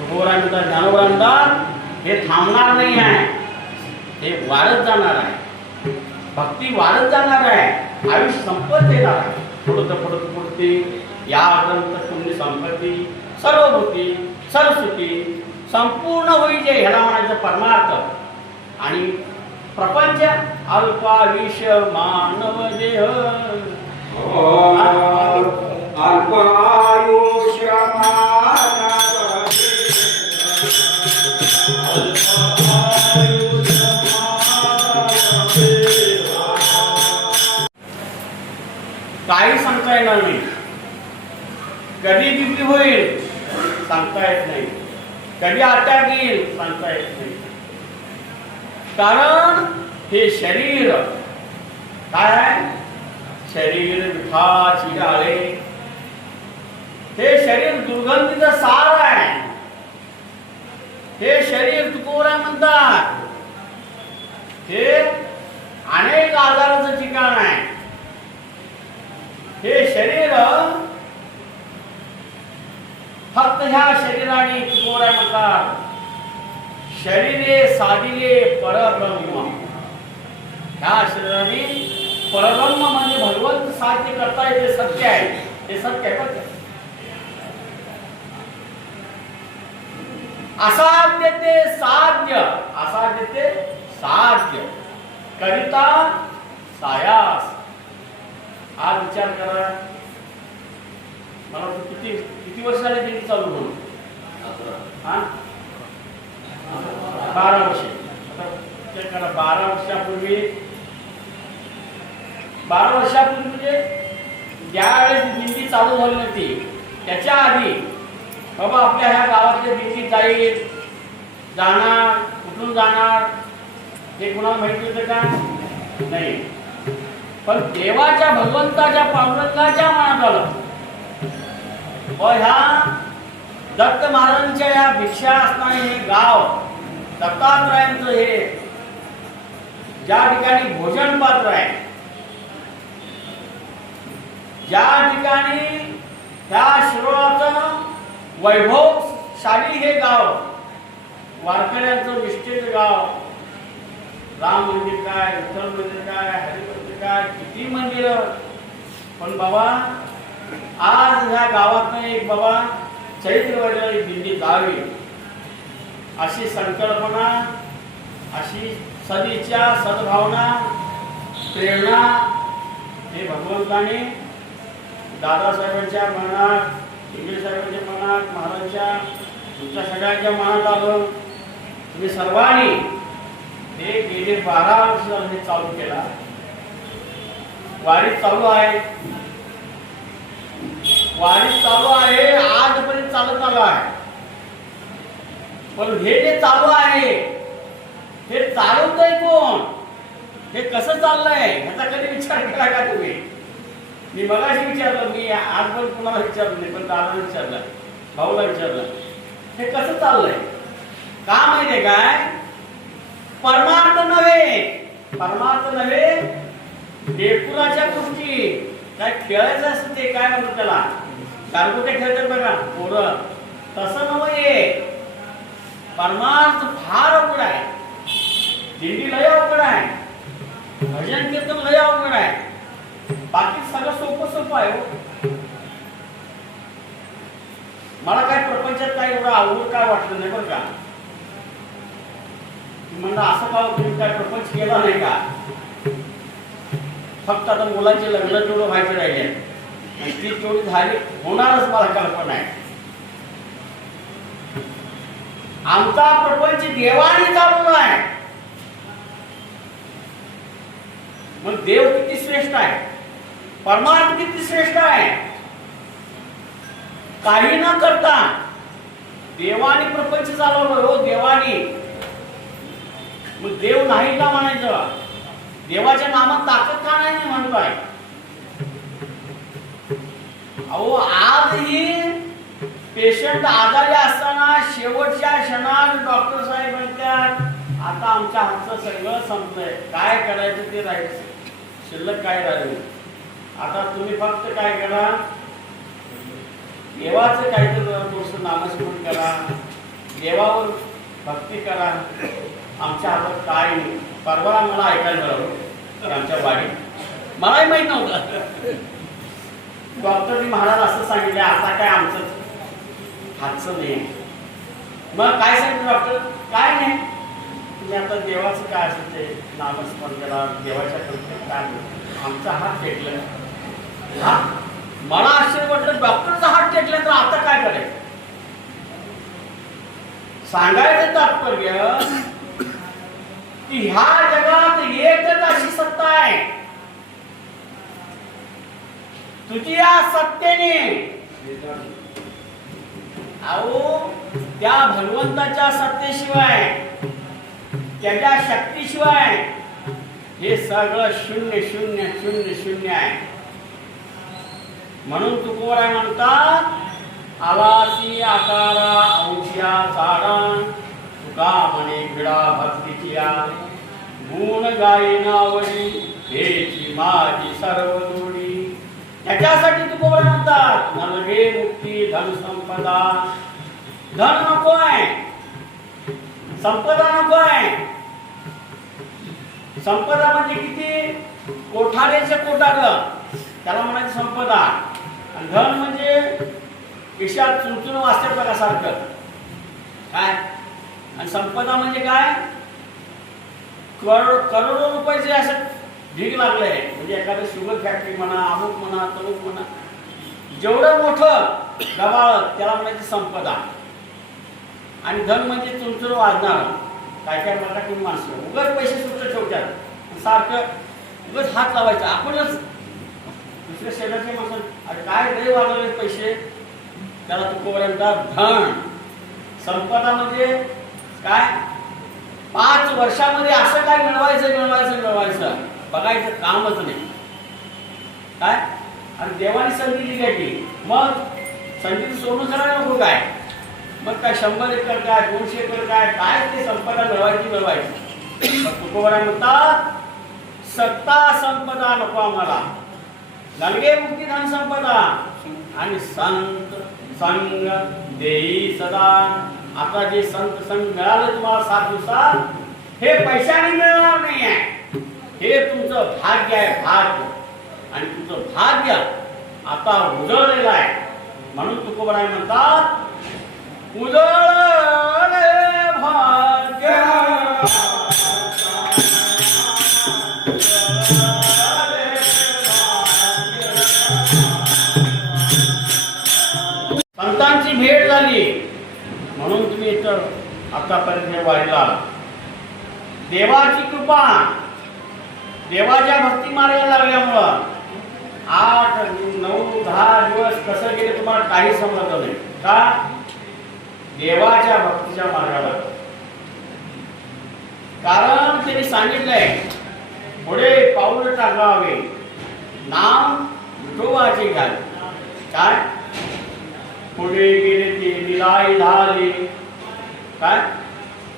तुकोबराय म्हणतात, ज्ञानोबरांना हे थांबणार नाही आहे, हे वाढत जाणार आहे, भक्ती वाढत जाणार आहे, आयुष्य संपत येणार आहे. पुढते या ग्रंथ पुण्य संपत्ती सर्वभूती सरस्वती संपूर्ण होईजे ह्याला म्हणायचं परमार्थ. आणि प्रपंच अल्पायुष मानव देह अल्पायुष काही सांगता येणार नाही. कधी बिपी होईल सांगता येत नाही. कधी अटॅक येईल सांगता येत नाही. कारण हे शरीर काय आहे? शरीर विठाची डाळे. हे शरीर दुर्गंधीचं सार आहे. हे शरीर तुकोरा म्हणतात. हे अनेक आजाराचं ठिकाण आहे. हे शरीर फक्त ह्या शरीराने तुकोरा म्हणतात शरीरे साधिले परब्रह्म. ह्या शरीराने परब्रह्म म्हणजे भगवंत साध्य करता येते. सत्य आहे. हे सत्य आहे बरं. असाध्य ते साध्य. असाध्य ते साध्य करिता सायास. आज विचार करा. मला किती किती वर्ष झाले दिंडी चालू म्हणून? 12 वर्षे. आता विचार करा 12 वर्षापूर्वी 12 वर्षापूर्वी म्हणजे ज्यावेळेस दिंडी चालू झाली होती त्याच्या आधी बाबा आपल्या ह्या गावातल्या दिंडी जाईल जाणार कुठून जाणार हे कुणाला माहिती होतं का? नाही. पण देवाच्या भगवंताच्या पांडुरंगाच्या मनात आलं. ह्या दत्त महाराजांच्या या भिक्षा असणारे हे गाव दत्तात्रयांचं हे ज्या ठिकाणी भोजन पात्र आहे, ज्या ठिकाणी त्या शिरोळाचं वैभवशाली हे गाव, वारकऱ्यांचं निष्ठेचं गाव. राम मंदिर काय, विठ्ठल मंदिर काय, हरी मंदिर काय, किती मंदिर. पण बाबा आज ह्या गावातनं एक बाबा चैत्र वगैरे दिंडी जावी अशी संकल्पना, अशी सदिच्छा, सद्भावना, प्रेरणा हे भगवंताने दादासाहेबांच्या मनात, इंग्लिश साहेबांच्या मनात, महाराजांच्या तुमच्या सगळ्यांच्या मनात आलं. तुम्ही सर्वांनी हे गेले 12 वर्ष हे चालू केला. वारी चालू आहे. वारी चालू आहे. आजपर्यंत चालत आलं आहे. पण हे जे चालू आहे हे चालवतंय कोण? हे कसं चाललंय ह्याचा कधी विचार केला का तुम्ही? मी मगाशी विचारलं. मी आज पण कुणाला विचारलं नाही, पण दादाला विचारलं, भाऊला विचारलं. हे कसं चाललंय? का माहितीये काय? परमार्थ नव्हे. परमार्थ नव्हे. देवपुराच्या गोष्टी काय खेळायचं असतं ते काय म्हणतात त्याला, गारगोटे खेळतात बघा पोरं, तसं नव्हे. परमार्थ फार अवघड आहे. दिंडी लय अवघड आहे. भजन कीर्तन लय अवघड आहे. बाकी सगळं सोपं सोपं आहे. मला काय प्रपंचात काय एवढं अवघड काय वाटलं नाही बरं का. म्हणलं असं का तुम्ही काय प्रपंच केला नाही का? फक्त आता मुलांचे लग्न तेवढं व्हायचे राहिले आणि ती तेवढी झाली होणारच मला कल्पना आहे. आमचा प्रपंच देवाने चालवला आहे. मग देव किती श्रेष्ठ आहे, परमार्थ किती श्रेष्ठ आहे. काही न करता देवाने प्रपंच चालवलं. हो देवाने. मग देव नाही का म्हणायचं? देवाच्या नामात ताकद का नाही म्हणतोय? अहो आजही पेशंट आजारी असताना शेवटच्या क्षणात डॉक्टर साहेब म्हणतात आता आमच्या हातचं सगळं संपलंय, काय करायचं ते राहायचं, शिल्लक काय राहिलं. आता तुम्ही फक्त काय करा, देवाचं काहीतरी थोडंसं नामस्मरण करा, देवावर भक्ती करा. आमच्या हातात काय नाही. परवा मला ऐकायला मिळालं आमच्या वाडीत, मलाही माहित नव्हतं. डॉक्टरनी महाराज असं सांगितलं, आता काय आमचं हातचं नाही. मग काय सांगितलं डॉक्टर? काय नाही, तुम्ही आता देवाचं काय असेल ते नामस्मरण करा, देवाच्या करते काय आमचा हात टेकला. हा, मला आश्चर्य वाटलं, डॉक्टरचा हात टेकला तर आता काय करायचं? सांगायचं तात्पर्य की ह्या जगात एकच अशी सत्ता आहे, तुझी या सत्तेने अहो त्या भगवंताच्या सत्तेशिवाय, त्याच्या शक्तीशिवाय हे सगळं शून्य शून्य शून्य शून्य आहे. म्हणून तुकोबाराय म्हणतात, आलासी आकारा अंशिया झाडा, तुका म्हणे भिडा भक्तीचिया, गुण गायनावरी हेची माझी सर्व जोडी. याच्यासाठी तुकोबाराय म्हणतात, नलगे मुक्ती धन संपदा. धन नको आहे, संपदा नको आहे. संपदा म्हणजे किती? कोठारेचे कोठार, त्याला म्हणायचं संपदा. आणि धन म्हणजे विषयात चुनचुन वाचते प्रकासारखं काय. आणि संपदा म्हणजे काय? करोडो रुपयाचे असं ढीग लागले. म्हणजे एखादं शुगर फॅक्टरी म्हणा, अमुक म्हणा, तमुक म्हणा, जेवढं मोठं गबाळ त्याला म्हणायची संपदा. आणि धन म्हणजे चुनचुन वाजणार. काय काय मला कोणी माणसं उगाच पैसे सुद्धा ठेवतात, सारखं उगाच हात लावायचा. आपणच दुसऱ्या शेजारच्या माणसं अरे काय लय वाजवले पैसे, त्याला तुकोबाराय म्हणतात धन. संपदा म्हणजे काय? 5 वर्षामध्ये असं काय मिळवायचं मिळवायचं मिळवायचं, बघायचं कामच नाही काय. आणि देवाने संधी दिली आहे की मग संधीचं सोनं करायला नको काय. मग काय 100 एकर काय, 200 एकर काय, काय ते संपदा मिळवायची मिळवायची. मग तुकोबाराय म्हणतात सत्ता संपदा नको आम्हाला, नलगे मुक्ती धन संपदा आणि संत संग देई सदा. आता जे संत संग मिळालं तुम्हाला 7 दिवसात, हे पैशाने मिळणार नाही आहे, हे तुमचं भाग्य आहे, भाग्य. आणि तुमचं भाग्य आता उजळलेलं आहे. म्हणून तुकोबाराय म्हणतात उजळले भाग्य. संतांची भेट झाली म्हणून तुम्ही इथं आतापर्यंत वाढला. देवाची कृपा, देवाच्या भक्ती मार्गाला लागल्यामुळं 8, 9, 10 दिवस कसं गेले तुम्हाला काही समजलं नाही का? देवाच्या भक्तीच्या मार्गाला. कारण त्यांनी सांगितलंय पुढे पाऊल टाकावे, नाम विठोबाचे घ्याल. काय पुढे गेले ते निराई झाले काय.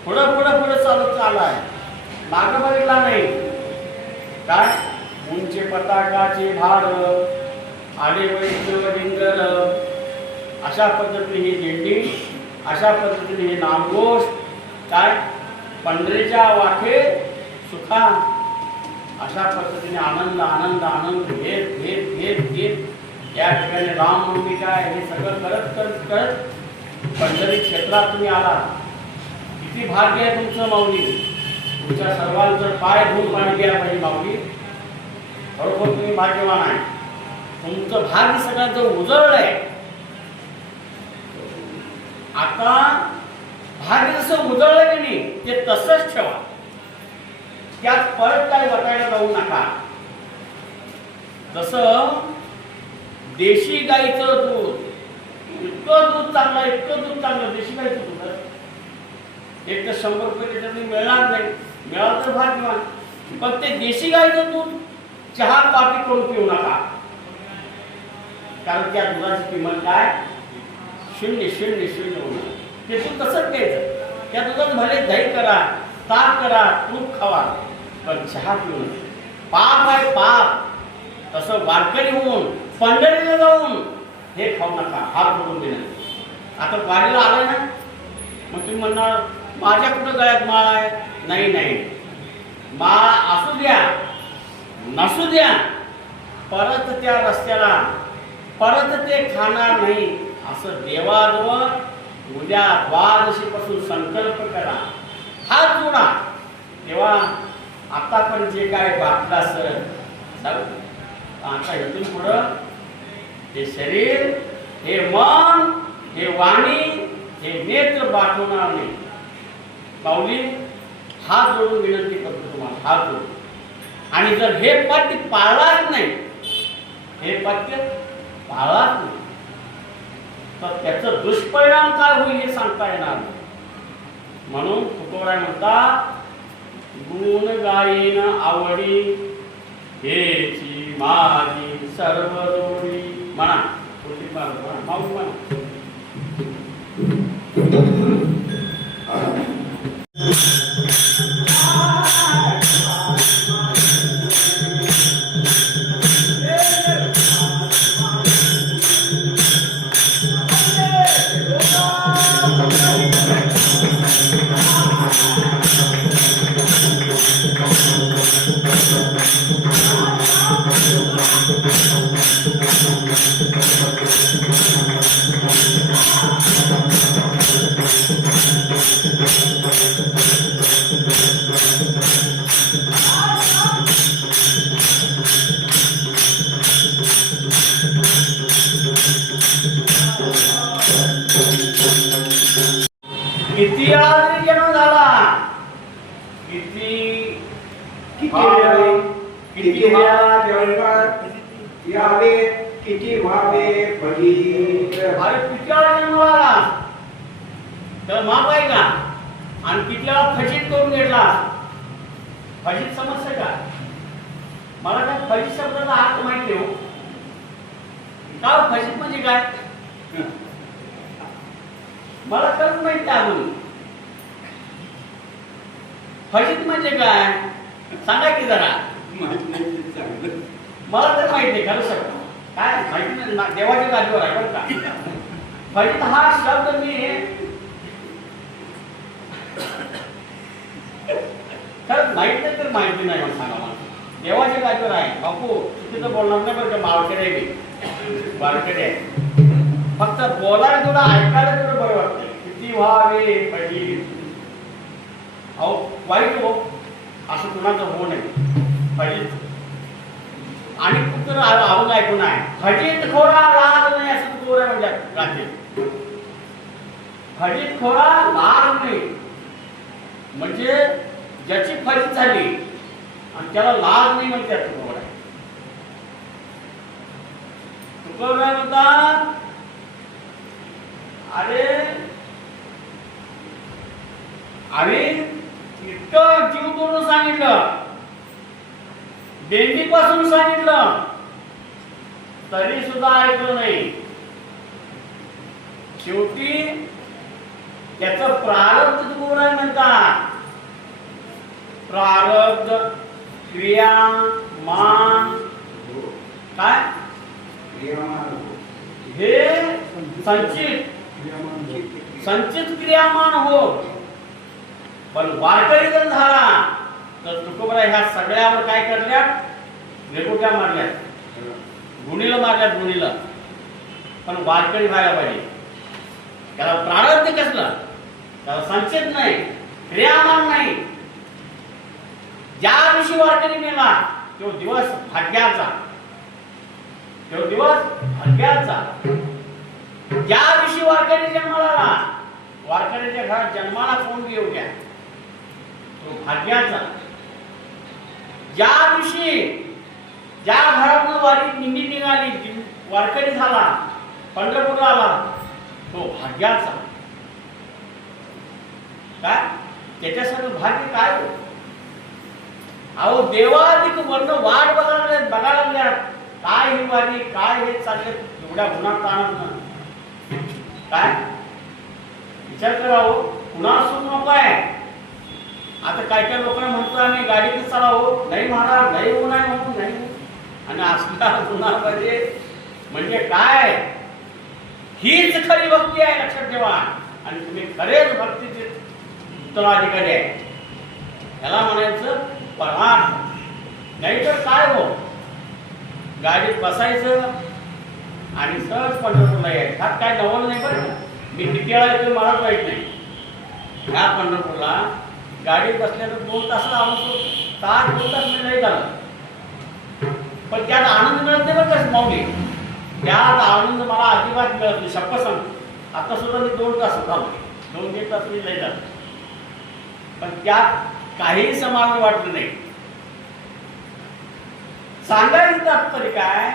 पुढं पुढं पुढं चालत चाललाय, मागं बघितला नाही काय. उंचे पताकाचे भार आले वैद्य डिंगर, अशा पद्धतीने ही दिंडी, अशा पद्धतीने हे नामघोष काय. पंढरीच्या वाखे सुखा, अशा पद्धतीने आनंद आनंद आनंद घेत घेत घेत घेत या ठिकाणी रामनवमी काय हे सगळं करत करत करत पंढरी क्षेत्रात तुम्ही आला. किती भाग्य आहे तुमचं माऊली. तुमच्या सर्वांचं पाय धुवून पाणी द्यायला पाहिजे माऊली. खरोखर तुम्ही भाग्यवान आहे. तुमचं भाग्य सगळ्यांचं उजळलंय. आता भाग्य जसं उजळलं की नाही ते तसंच ठेवा, त्यात परत काय वटायला जाऊ नका. जसं देशी गाईचं दूध, इतकं दूध चांगलं, इतकं दूध चांगलं देशी गाईचं दूध. एक तर 100 रुपये त्याच्यातून मिळणार नाही, मिळालं तर भाग्यवान. पण ते देशी गाईचं दूध चहा कॉफी करून पिऊ नका, कारण त्या दुधाची किंमत काय 0 0 0 होणार. ते दूध तसंच घ्यायचं. त्या दुधात भले दही करा, ताक करा, तूप खावा, पण चहा पिऊ नका. पाप आहे पाप. तसं वारकरी होऊन पंढरीला जाऊन हे खाऊ नका, हात जोडून देणं. आता गाडीला आलाय ना, मग तुम्ही म्हणणार माझ्या कुठं गळ्यात माळ आहे. नाही नाही, माळ असू द्या नसू द्या, परत त्या रस्त्याला परत ते खाणार नाही असं देवाजवळ उद्या द्वादशीपासून संकल्प करा, हात जोडा. तेव्हा आतापर्यंत जे काय बाटला आता इथून पुढं हे शरीर, हे मन, हे वाणी, हे नेत्र बाटवणार नाही. पाऊली हात जोडून विनंती करतो तुम्हाला, हात जोडून. आणि जर हे पथ्य पाळलाच नाही, हे पथ्य पाळलाच नाही, तर त्याचं दुष्परिणाम काय होईल हे सांगता येणार नाही. म्हणून तुकोबाराय म्हणतात, गुण गायीन आवडी हेची माझी सर्व जोडी. म्हणा माऊली म्हणा. किती आज जन्म झाला, किती किती जन्मात यावे, किती व्हावे फजित. अरे किती वेळा जन्म झाला तर माप आहे का? आणि किती वेळा फजित करून घेतला. फजित समजतं का? मला काय फजित शब्दाचा अर्थ माहिती हो का? फजित म्हणजे काय मला खरंच माहिती आहे. फजित म्हणजे काय सांगा की जरा. मला तर माहिती आहे खरं शब्द काय माहिती नाही, देवाच्या जागेवर आहे बरं का. फजित हा शब्द मी खरंच माहित नाही तर माहिती नाही म्हणून सांगा. मला देवाच्या जागेवर आहे बापू, चुकीचं बोलणार नाही बरं का. बाळकडे आहे, बाळकडे आहे. फक्त बोलायला तुला ऐकायला तुला बरं वाटतं. किती व्हावे फजित. अहो वाईट हो असं कुणाचं होऊ नये. फजित आणि कुठं अभंग ऐकून आहे, फजित खोरा लाज नाही असं तुकोबाराय म्हणजे राहते. फजित खोरा लाज नाही म्हणजे ज्याची फजित झाली आणि त्याला लाज नाही म्हणतात तुकोबाराय. तुकोबाराय म्हणतात, अरे आम्ही इतकं जीव तोडून सांगितलं, देणगीपासून सांगितलं, तरी सुद्धा ऐकलं नाही. शेवटी त्याचं प्रारब्ध तुकोबाराय म्हणतात. प्रारब्ध क्रिया मान काय हे संचित क्रियामान हो. पण वारकरी जर झाला तर तुकोबाराय ह्या सगळ्यावर काय करल्यात, रेकोट्या मारल्यात, गुणीला मारल्यात, गुणीला. पण वारकरी व्हायला पाहिजे. त्याला प्रारब्ध कसलं, त्याला संचित नाही, क्रियामान नाही. ज्या दिवशी वारकरी मेला तो दिवस भाग्याचा, तो दिवस भाग्याचा. ज्या दिवशी वारकरी जन्माला आला, वारकऱ्याच्या घरात जन्माला कोण येऊ द्या, तो भाग्याचा. ज्या दिवशी ज्या घरातून वारी निंदी निघाली, वारकरी झाला, पंढरपूरला आला, तो भाग्याचा. काय त्याच्यासाठी भाग्य काय हो? अहो देवाधिक वर्ण वाट बघायला लागल्यात. काय ही वारी, काय हे चालले एवढ्या गुणात ताणत काय विचार करावं. कुणाला सुख नको आहे. आता काय काय लोकांना म्हणतो आम्ही गाडीतच चालावं, नाही महाराज नाही होऊ नाही म्हणून नाही. आणि असला गुन्हा म्हणजे काय, हीच खरी भक्ती आहे लक्षात ठेवा. आणि तुम्ही खरेच भक्तीचे उत्तराधिकारी आहे. त्याला म्हणायचं परमार्थ. नाहीतर काय हो, गाडीत बसायचं, आणि सहज पंढरपूरला यायचं. हा काय नवल नाही बरं का. मी किती वेळा येतो मलाच माहीत नाही. ह्या पंढरपूरला गाडीत बसल्यानं 2 तासात आलो. 2 तास मी नाही झालं. पण त्यात आनंद मिळत नाही बरं का माऊली. त्यात आनंद मला अजिबात मिळत नाही. शपथ सांगतो. आता सुद्धा मी 2 तासात आलो. 2-3 तास मी नाही झालं. पण त्यात काही समाधान वाटलं नाही. सांगायचं तात्पर्य काय,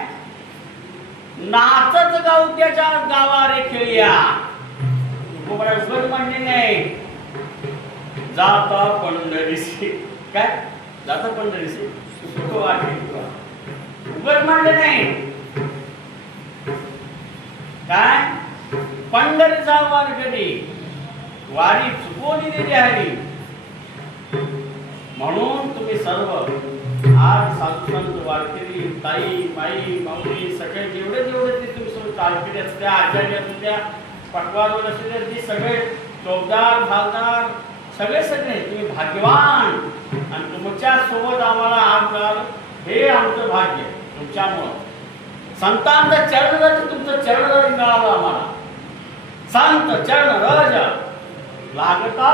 नाचत गावत्याच्या गावा रे खेळ्या. उगड म्हणणे नाही. जाता पंढरीसी. काय जाता पंढरीसी उगड म्हणले नाही. काय पंढरीचा वार कधी वारी चुकवली दिली आहे. म्हणून तुम्ही सर्व आज साधू संत वारकरी ताई माई माऊली सगळे जेवढे ते तुम्ही सर्व तालपीठ असल्या आचार्य असल्या पटवार असले ते सगळे चौकदार भागदार सगळे तुम्ही भाग्यवान. आणि तुमच्या सोबत आम्हाला आज मिळालं हे आमचं भाग्य. तुमच्यामुळं संतांचं चरणरज तुमचं चरणरज मिळालं आम्हाला. संत चरणरज लागता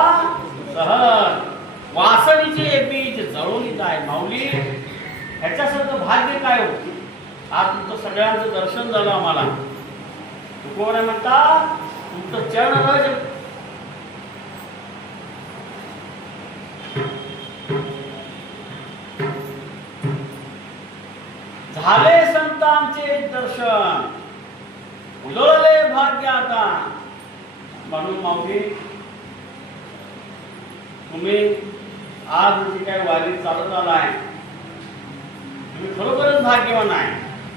सहज वासनीचे बीज जळून जाय. माऊली ह्याच्यासारखं भाग्य काय होतं. आज तुमचं सगळ्यांचं दर्शन झालं आम्हाला. तुकोबरा म्हणता तुमचं चरणरज झाले संतांचे दर्शन उजळले भाग्य आता. म्हणून माऊली तुम्ही आज जी काय वारी चालत आला आहे तुम्ही खरोखरच भाग्यवान आहे.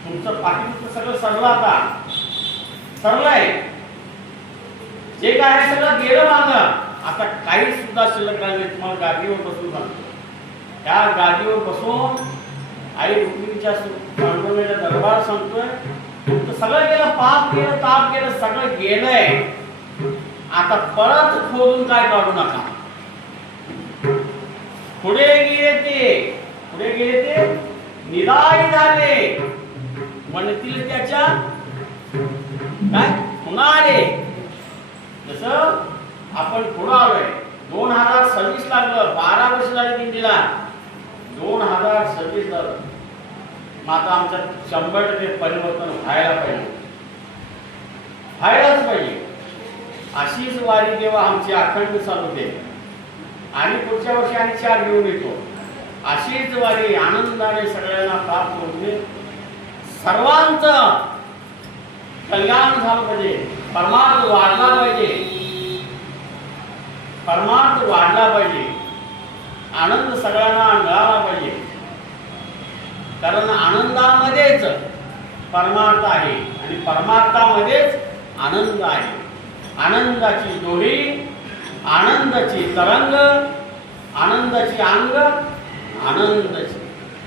तुमचं पाठीचं सगळं सरलं आता सरलंय. जे काय आहे सगळं गेलं मागं. आता काही सुद्धा शिल्लक राहिले. तुम्हाला गादीवर बसून सांगतो. त्या गादीवर बसून आई रुक्मिणीच्या पांडुरंगाच्या दरबार सांगतोय तुमचं सगळं गेलं. पाप गेलं ताप गेलं सगळं गेलंय. आता परत खोदून काय काढू नका. पुढे गेले ते निराई झाले. म्हणतील त्याच्या काय पुन्हा आले. जसं आपण पुढं आलोय. 2026 लागलं. 12 वर्ष झाली दिंडीला. 2026 झालं. मग आता आमचं 100% परिवर्तन व्हायला व्हायलाच पाहिजे. अशीच वारी जेव्हा आमची अखंड चालू दे आणि पुढच्या वर्षी आणि 4 घेऊन येतो. अशीच वारी आनंदाने सगळ्यांना प्राप्त होते. सर्वांचं कल्याण झालं पाहिजे. परमार्थ वाढला पाहिजे. आनंद सगळ्यांना मिळाला पाहिजे. कारण आनंदामध्येच परमार्थ आहे आणि परमार्थामध्येच आनंद आहे. आनंदाची दोरी आनंदाची तरंग आनंदाची अंग आनंदाची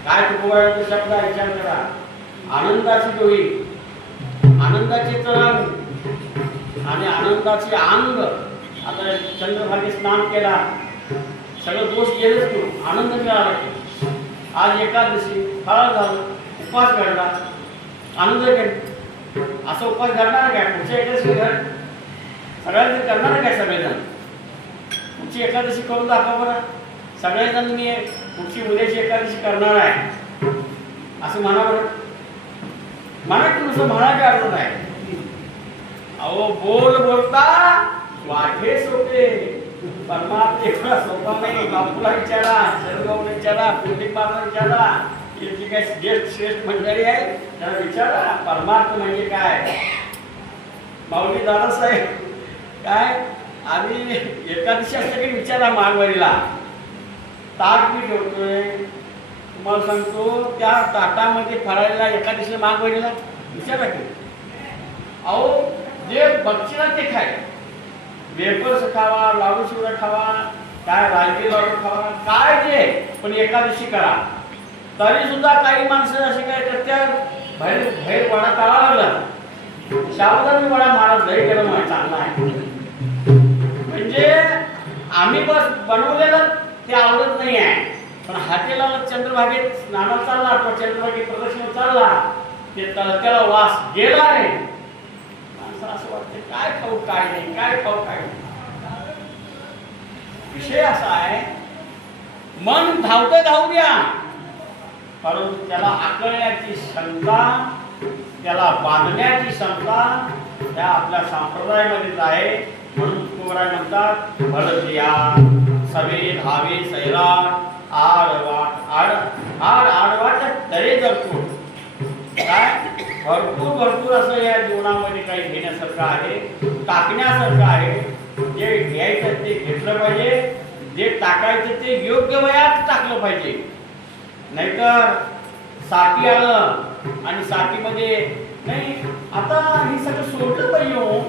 काय तुकोबाराचा शब्द विचार करा. आनंदाची दोरी आनंदाची तरंग आणि आनंदाचे अंग. आता चंद्रभागी स्नान केला सगळं दोष गेलेच तू आनंद मिळाला. आज एकादशी फराळ झालं उपवास घडला आनंद घडला. असं उपवास घडणार काय पुढच्या एकादशी घड सगळ्यांनी करणार काय सगळेजण. पुढची एकादशी करून दाखवा बरं. सगळेजण मी पुढची उद्याची एकादशी करणार आहे असं म्हणा बरं. म्हणा की नुसतं म्हणा काय अर्थ आहे. अहो बोलता वाढे सोपे. परमार्थ एवढा सोपा नाही. बापूला विचारा सर्वगावला विचारा पुंडलिकबाबाला विचारा. याची काय श्रेष्ठ मंडळी आहे त्याला विचारा परमार्थ म्हणजे काय. माऊली दादासाहेब काय आम्ही एकादशी असल्या की विचारा माघवारीला ताट मी ठेवतोय. तुम्हाला सांगतो त्या ताटामध्ये फराळीला एकादशीला माघवारीला विचारा की. अहो जे बक्षीला ते खाय. वेफर्स खावा लाडू चिवडा खावा काय राजगिरी लाडू खावा काय जे पण एकादशी करा. तरी सुद्धा काही माणसं असे काय करतात बाहेर वडा तळा लागला. सावधान वडा महाराज लई गरम आहे चांगला आहे. म्हणजे आम्ही बस बनवलेलं ते आवडत नाही आहे. पण हॉटेलला चंद्रभागेत स्नानाला चालला तो चंद्रभागेत प्रदर्शन चालला ते तळत्याला वास गेला नाही. माणसाला असं वाटतं काय खाऊ काय नाही, काय खाऊ काय नाही. विषय असा आहे, मन धावतं धावू द्या, परंतु त्याला आकलण्याची क्षमता, त्याला बांधण्याची क्षमता त्या आपल्या संप्रदायामध्येच आहे. म्हणून तुकोबराय म्हणतात, भरतिया सवे धावे सैराट आडवाट तरे जगतो. काय भरपूर असं या जीवनामध्ये काही घेण्यासारखं आहे, टाकण्यासारखं आहे. जे घ्यायचं ते घेतलं पाहिजे, जे टाकायचं ते योग्य वयात टाकलं पाहिजे. नाहीतर साठी आलं आणि साठीमध्ये नाही, आता हे सगळं सोडलं पाहिजे हो.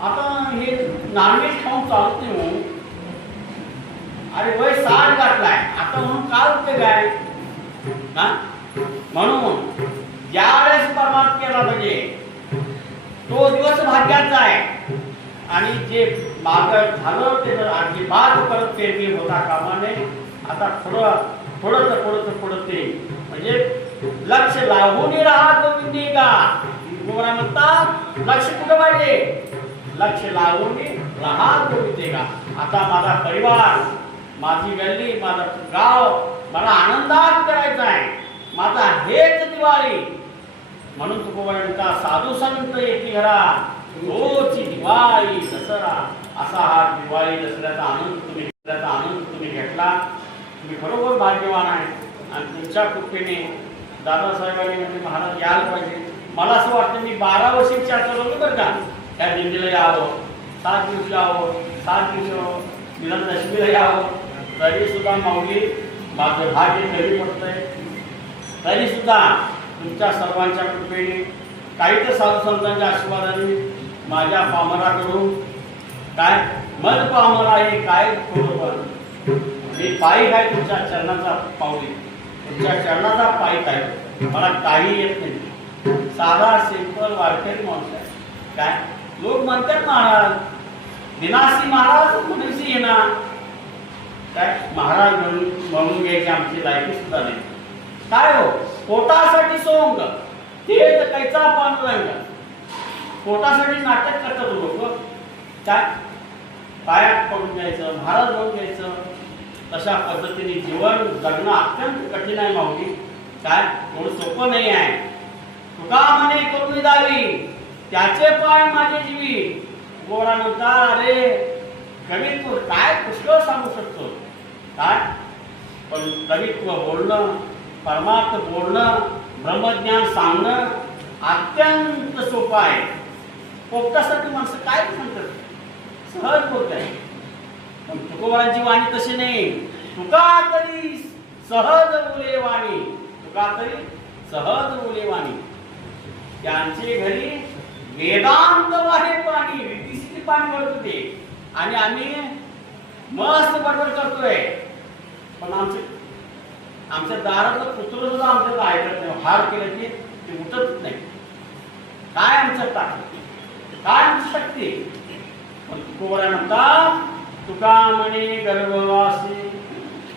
आता हे नॉनव्हेज खाऊन चालत नाही हो. अरे वय 60 गाठलाय आता, म्हणून काय उपयोग आहे ना. म्हणून ज्यावेळेस परमार्थ केला पाहिजे तो दिवस भाग्याचा आहे. आणि जे माग झालं ते अजिबात परत पेरणी होता कामा नये. आता थोडं ते म्हणजे लक्ष लागून राहा गोविंदी का. तुम्हाला म्हणतात लक्ष कुठं पाहिजे, लक्ष लागून राहा गोविंदी का. आता माझा परिवार, माझी गल्ली, माझं गाव मला आनंदात करायचं आहे, माझा हेच दिवाळी. म्हणून तुकोबा म्हणता साधू संत येते घरा रोजची दिवाळी दसरा. असा हा दिवाळी दसऱ्याचा आनंद तुम्ही घेतला. तुम्ही बरोबर भाग्यवान आहे. आणि तुमच्या कृपेने दादासाहेबांनी म्हणजे महाराज यायला पाहिजे. मला असं वाटतं मी 12 वर्षी चर्चा करतो बरं का, त्या दिंडीला यावं, 7 दिवस यावं, 7 दिवस निदान दशमीला यावं. तरी सुद्धा माऊली माझं भाग्य कमी पडतंय. तरी सुद्धा तुमच्या सर्वांच्या कृपेने काही तर साधू संतांच्या आशीर्वादाने माझ्या पामराकडून काय मध पामरा हे काय बरोबर मी पायी आहे तुमच्या चरणाचा पाऊली, तुमच्या चरणाचा पायी आहे. मला काही येत नाही, साधा सिंपल वारकरी माणूस आहे. काय लोक म्हणतात महाराज विनाशी महाराज मनुष्य येणार, काय महाराज म्हणून घ्यायची आमची लायकी सुद्धा नाही. काय हो पोटासाठी सोंग ते कैचा पांडुरंग, पोटासाठी नाटक करतात लोक. काय पायात पडून घ्यायचं, महाराज म्हणून घ्यायचं, तशा पद्धतीने जीवन जगणं अत्यंत कठीण आहे माऊली. काय थोडं सोपं नाही आहे. तुका म्हणे करून दावी त्याचे पाय माझे जीवी. गोरा म्हणतात अरे कवित्व काय पुष्कळ सांगू शकतो. काय पण कवित्व बोलणं, परमार्थ बोलणं, ब्रह्मज्ञान सांगणं अत्यंत सोपं आहे. पोपटासाठी माणसं काय म्हणतात, सहज बोलत आहे. पण तुकोबारांची वाणी तशी नाही. तुका तरी सहज बोले वाणी, तुका तरी सहज बोले वाणी. त्यांचे घरी वेदांत वाहे पाणी, रीतीशीर पाणी वळत होते आणि आम्ही मस्त बडबड करतोय. पण आमच्या दारातलं पुत्र सुद्धा आमच्याला ऐकत नाही. हार केलं की ते उठतच नाही. काय आमचं ताकद, काय आमची शक्ती. पण तुकोबा म्हणतात तुका म्हणे गर्भवासी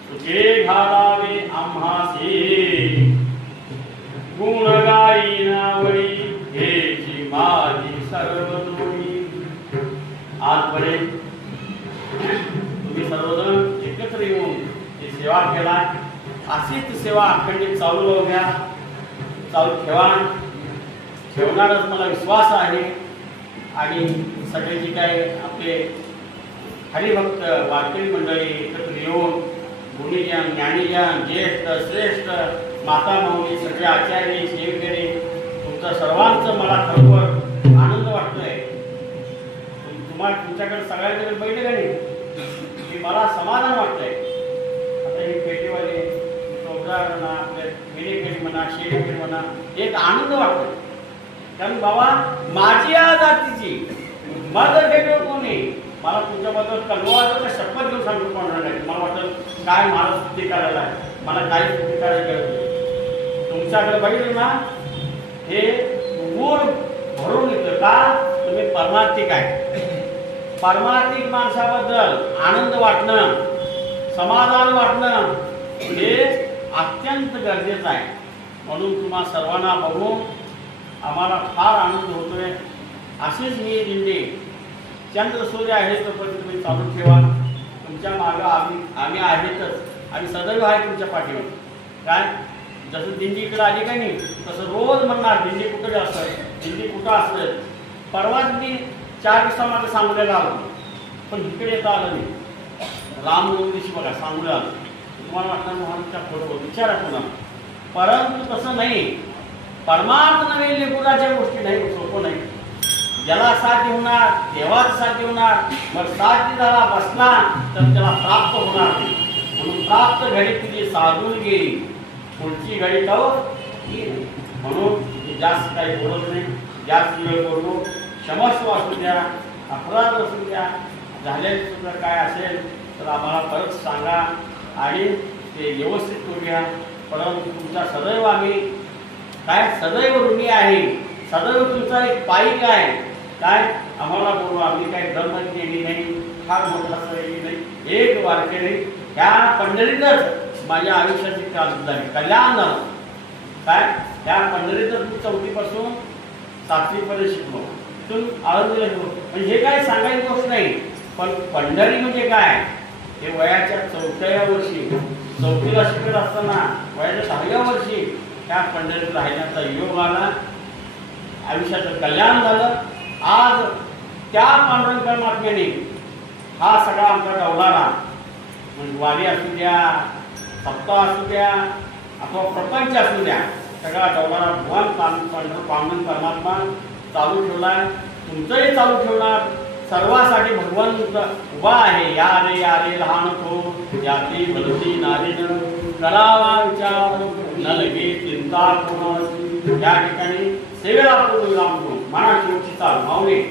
तुझे घालावे आम्हासी. गुण गाई नावळी हेची माझी सर्व दोणी. आजपर्यंत तुम्ही सर्वजण एकत्र येऊन ही सेवा केला. अशीच सेवा अखंडित चालू घ्या, चालू ठेवणारच मला विश्वास आहे. आणि सगळे जे काही आपले हरिभक्त वारकरी मंडळी एकत्र येऊन गुणीजन, ज्ञानीजन, ज्येष्ठ, श्रेष्ठ, माता माऊली, सगळे आचार्य, सेवकरी, तुमचं सर्वांचं मला खरोखर आनंद वाटतोय. तुमच्याकडे सगळ्यांकडे बैठक आहे की मला समाधान वाटतंय. आता हे पेटीवाले म्हणा, आपल्या विनेकरी म्हणा, शेडेकरी म्हणा, एक आनंद वाटतो. कारण बाबा माझी या जातीची माझं वेगळं कोणी. मला तुमच्याबद्दल कल्वाचा शपथ घेऊन सांगू कोणा नाही. मला वाटतं काय मला स्तुती करायला आहे, मला काही स्तुती करायला कळत. तुमच्याकडे बघितलं ना हे ऊर भरून येतं का तुम्ही परमार्थिक आहे. परमार्थिक माणसाबद्दल आनंद वाटणं, समाधान वाटणं हे अत्यंत गरजेचं आहे. म्हणून तुम्हा सर्वांना बघून आम्हाला फार आनंद होतोय. अशीच ही दिंडी चंद्र सूर्य आहे तोपर्यंत तुम्ही चालू ठेवा. तुमच्या मागं आम्ही आहेतच आणि सदैव आहे तुमच्या पाठीवर. काय जसं दिंडी इकडं आली का नाही तसं रोज म्हणणार दिंडी कुठे असतं, दिंडी कुठं असतं. परवाच मी 4 दिवसामध्ये सांगलीला आलो पण इकडे येता आलं नाही. रामनवमीशी बघा सांगलीला आलो. तुम्हाला वाटणार मोहनच्या फोटो विचारा पुन्हा. परंतु तसं नाही. परमार्थ नव्हे लेकुराच्या गोष्टी नाही, सोपं नाही. ज्याला साध्य होणार देवाच साध्य होणार. मग साध्य झाला बसला तर त्याला प्राप्त होणार नाही. म्हणून प्राप्त घडी तुझी साधून गेली, पुढची घडी तो येईल. म्हणून मी जास्त काही बोलत नाही, जास्त वेळ बोललो. क्षमस्व असू द्या, अपराध असू द्या, झालेलं सुद्धा काय असेल तर आम्हाला परत सांगा आणि ते व्यवस्थित करूया. परंतु तुमचा सदैव आम्ही काय सदैव ऋणी आहे. सदैव तुमचा एक पाईक आहे. काय आम्हाला बोलू आम्ही काही धर्म केली नाही, फार मोठा केली नाही. एक वारकरी ह्या पंढरीतच माझ्या आयुष्याची क्रांती झाली, कल्याण झालं. काय त्या पंढरीतच मी 4थी पासून 7वी पर्यंत शिकलो. तिथून आळंदीला गेलो. म्हणजे हे काय सांगायची गोष्ट नाही. पण पंढरी म्हणजे काय हे वयाच्या 4व्या वर्षी 4थीला शिकत असताना वयाच्या 6व्या वर्षी त्या पंढरीत राहण्याचा योग आला. आयुष्याचं कल्याण झालं. आज त्या पांडुरंग परमात्म्याने हा सगळा आमचा डौलारा म्हणजे वारी असू द्या, सप्ताह असू द्या अथवा प्रपंच असू द्या, सगळा डौलारा भगवान पांडुरंग परमात्मा चालू ठेवलाय. तुमचंही चालू ठेवणार. सर्वासाठी भगवान उभा आहे. या रे लहान थो याती भलती नारीन करावा विचार न लगे चिंता कोणाची. या ठिकाणी सेवेला आपण लांबतो. मना शेवटची चाल माऊली.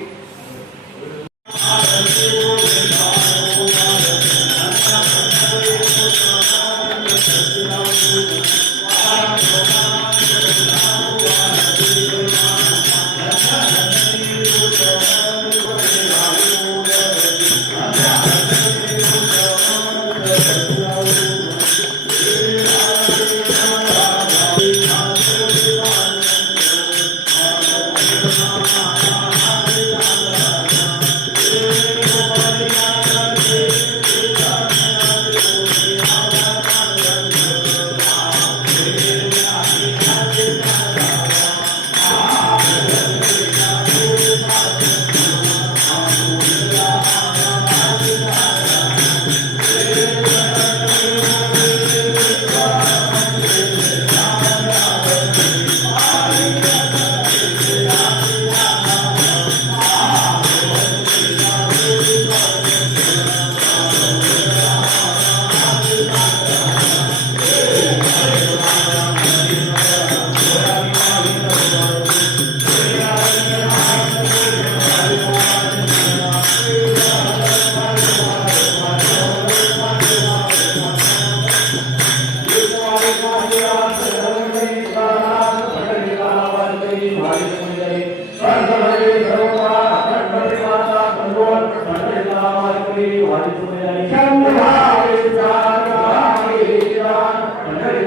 Come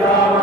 on,